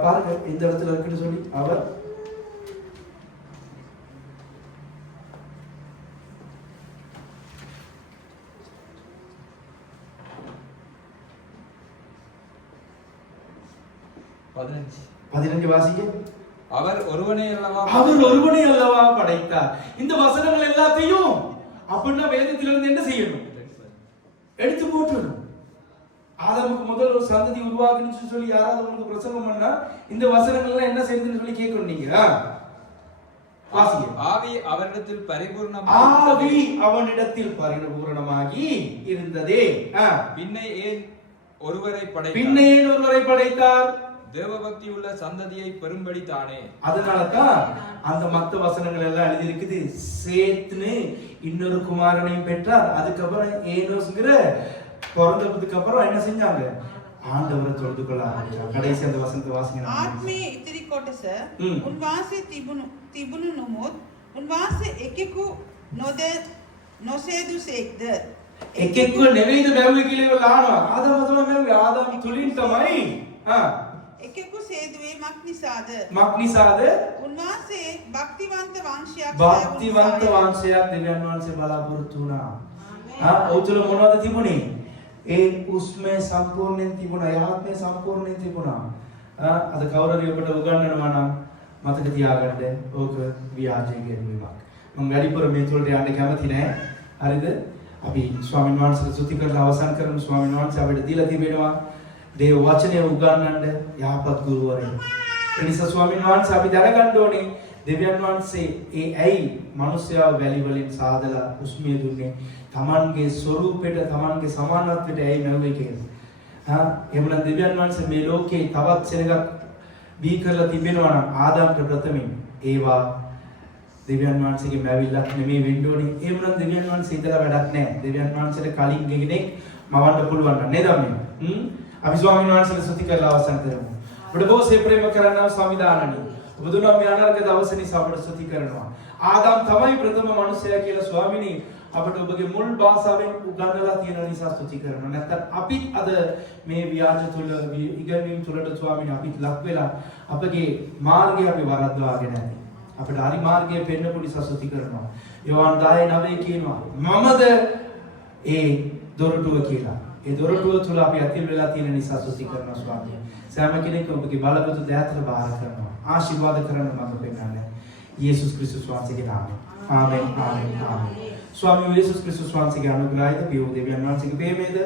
பாருங்க இந்த இடத்துல இருக்குன்னு சொல்லி அவர் 15 வாசிங்க. அவர் ஒருவனே அல்லவா படைத்தார். இந்த வசனங்கள் எல்லாத்தையும் அப்படின்னா வேதத்திலிருந்து என்ன செய்யணும்? எடுத்து போட்டுணும். ஆதாமுக்கு முதல் ஒரு சந்ததி உருவாகுன்னு சொல்லி யாராவது உங்களுக்கு பிரசங்கம் பண்ணா இந்த வசனங்கள் எல்லாம் என்ன செய்யுதுன்னு சொல்லி கேட்கணும் நீங்க. ஆவி அவனிடத்தில் பரிபூரணமாகி இருந்ததே. பின்னை ஏன் ஒருவரை படைத்தார்? தேவபக்தி உள்ள சந்ததியை பெரும்படி தானே. அதனாலதான் அந்த மத்த வசனங்கள் எல்லாம் எழுதி இருக்குது. சேத்னு இன்னொரு குமாரனையும் பெற்றார். அதுக்கப்புறம் ஏனோஸ்ங்கிற பிறந்ததுக்கு அப்புறம் என்ன செஞ்சாங்க? ஆண்டவரை தொழுது கொள்ள ஆரம்பிச்சாங்க. கடைசி அந்த வசனத்தை வாசிங்க. ආත්මේ ඉතිරි කොටස උන්වහන්සේ තිබුණු නොමුත් උන්වහන්සේ එකෙකු නොසේදුසෙක්ද එකෙක්ව නෙවෙයිද බැවුවේ කියලා ඉවරලා ආදාම තමයි බැවුවේ. ආදාම තුලින් තමයි එකෙකු සේදුවේ මක් නිසාද? උන්වහන්සේ භක්තිවන්ත වංශයක් දෙවියන් වහන්සේ බලාපොරොත්තු වුණා. ඔව්තුල මොනවද තිබුණේ? ඒ උස්මේ සම්පූර්ණයෙන් තිබුණා. ආත්මේ සම්පූර්ණයෙන් තිබුණා. අද කවුරුරි ඔබට උගන්වනවා නම් මතක තියාගන්න ඕක ව්‍යාජයෙන් ගෙරුවීමක්. මම වැඩිපුර මේ තුලට යන්න කැමති නෑ. හරිද? අපි ස්වාමීන් වහන්සේට ස්තුති කරලා අවසන් කරමු. ස්වාමීන් වහන්සේ අපිට දීලා තිබෙනවා දේව වචනය උගන්වන්න යහපත් ගුරුවරයෙක්. ඒ නිසා ස්වාමීන් වහන්සේ අපි දැනගන්න ඕනේ දෙවියන් වහන්සේ ඇයි මිනිස්යාව වැලි වලින් සාදලා උස්මිය දුන්නේ? තමන්ගේ ස්වරූපෙට තමන්ගේ සමානත්වයට ඇයි නැවුවේ කියලා. එහෙමනම් දෙවියන් වහන්සේ මේ ලෝකේ තවත් සෙනගක් බී කරලා තිබෙනවා නම් ආදාම්ට ප්‍රථමයෙන් ඒවා දෙවියන් වහන්සේගේ මැවිල්ලක් නෙමෙයි වෙන්න ඕනේ. එහෙමනම් දෙවියන් වහන්සේ ඉඳලා වැඩක් නැහැ. දෙවියන් වහන්සේට කලින් කෙනෙක් මවන්න පුළුවන් නේද මේ? අපි ස්වාමීන් වහන්සේට ස්තුති කරලා අවසන් කරමු. ඔබට බොහෝ ප්‍රේම කරනවා ස්වාමීදානනි. ඔබ දුන්නා මේ අනර්ග දවසේ නිසා අපට ස්තුති කරනවා. ආදාම් තමයි ප්‍රථම මනුස්සයා කියලා ස්වාමීනි අපට ඔබගේ මුල් භාෂාවෙන් උගන්වලා තියෙන නිසා ස්තුති කරනවා. නැත්නම් අපිත් අද මේ ව්‍යාජ තුල ඉගෙනීම් තුලට ස්වාමීනි අපිත් ලක් වෙලා අපගේ මාර්ගය අපි වරද්දවාගෙන ඇති. අපිට හරි මාර්ගය පෙන්වපු නිසා ස්තුති කරනවා. යෝහන් 10:9 කියනවා මමද ඒ දොරටුව කියලා. ඒ දොරටුව තුල අපි ඇතිල් වෙලා තියෙන නිසා ස්තුති කරනවා ස්වාමීනි. සෑම කෙනෙක්ම ඔබගේ බලගත් දයාතර බාර කරනවා. ආශිර්වාද කරන්න මඟ පෙන්වන්නේ. යේසුස් ක්‍රිස්තුස් වහන්සේගේ නාමයෙන්. ආමෙන් ආමෙන් ආමෙන්. ස්වාමී යේසුස් ක්‍රිස්තුස් වහන්සේගේ අනුග්‍රහයද පියෝ දෙවියන් වහන්සේගේ ප්‍රේමයද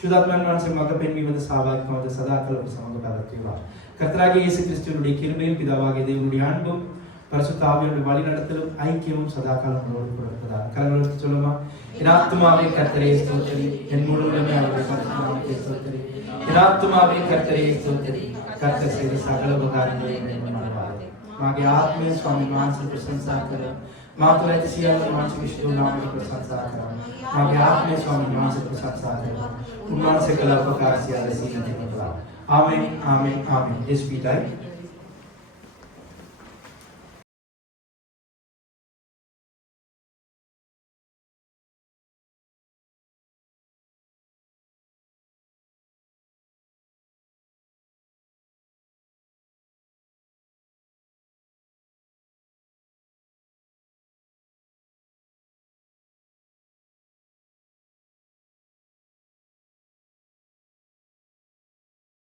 සුදාත්මයන් වහන්සේ මඟ පෙන්වීමද සහභාගීකමද සදාකල ඔබ සමග පැවැත්වේවා. கர்த்தராகிய இயேசு கிறிஸ்துவினுடைய கிருபையும் பிதாவாகிய தேவனுடைய அன்பும் பரிசுத்த ஆவியானவருடைய வழிநடத்தலும் ஐக்கியமும் சதாகாலம் உங்களோடு கூட இருப்பதாக. கரங்களை எடுத்து சொல்லுமா. என் ஆத்துமாவே கர்த்தரை ஸ்தோத்திரி, என் முழுவதுமே அவருடைய பரிசுத்த நாமத்தை ஸ்தோத்திரி. என் ஆத்துமாவே கர்த்தரை ஸ்தோத்திரி, கர்த்தர் செய்த சகல உபகாரங்களையும் மறவாதே. मागे आत्मे स्वामी मानस की प्रशंसा करें. मातुर ऐतिहासिक मानस की शुद्ध नाम की प्रशंसा करें. मागे आत्मे स्वामी मानस की प्रशंसा करें. उन्मान से कला प्रकार से आदर्शी नहीं बदला. आमीन आमीन आमीन. इस विदाई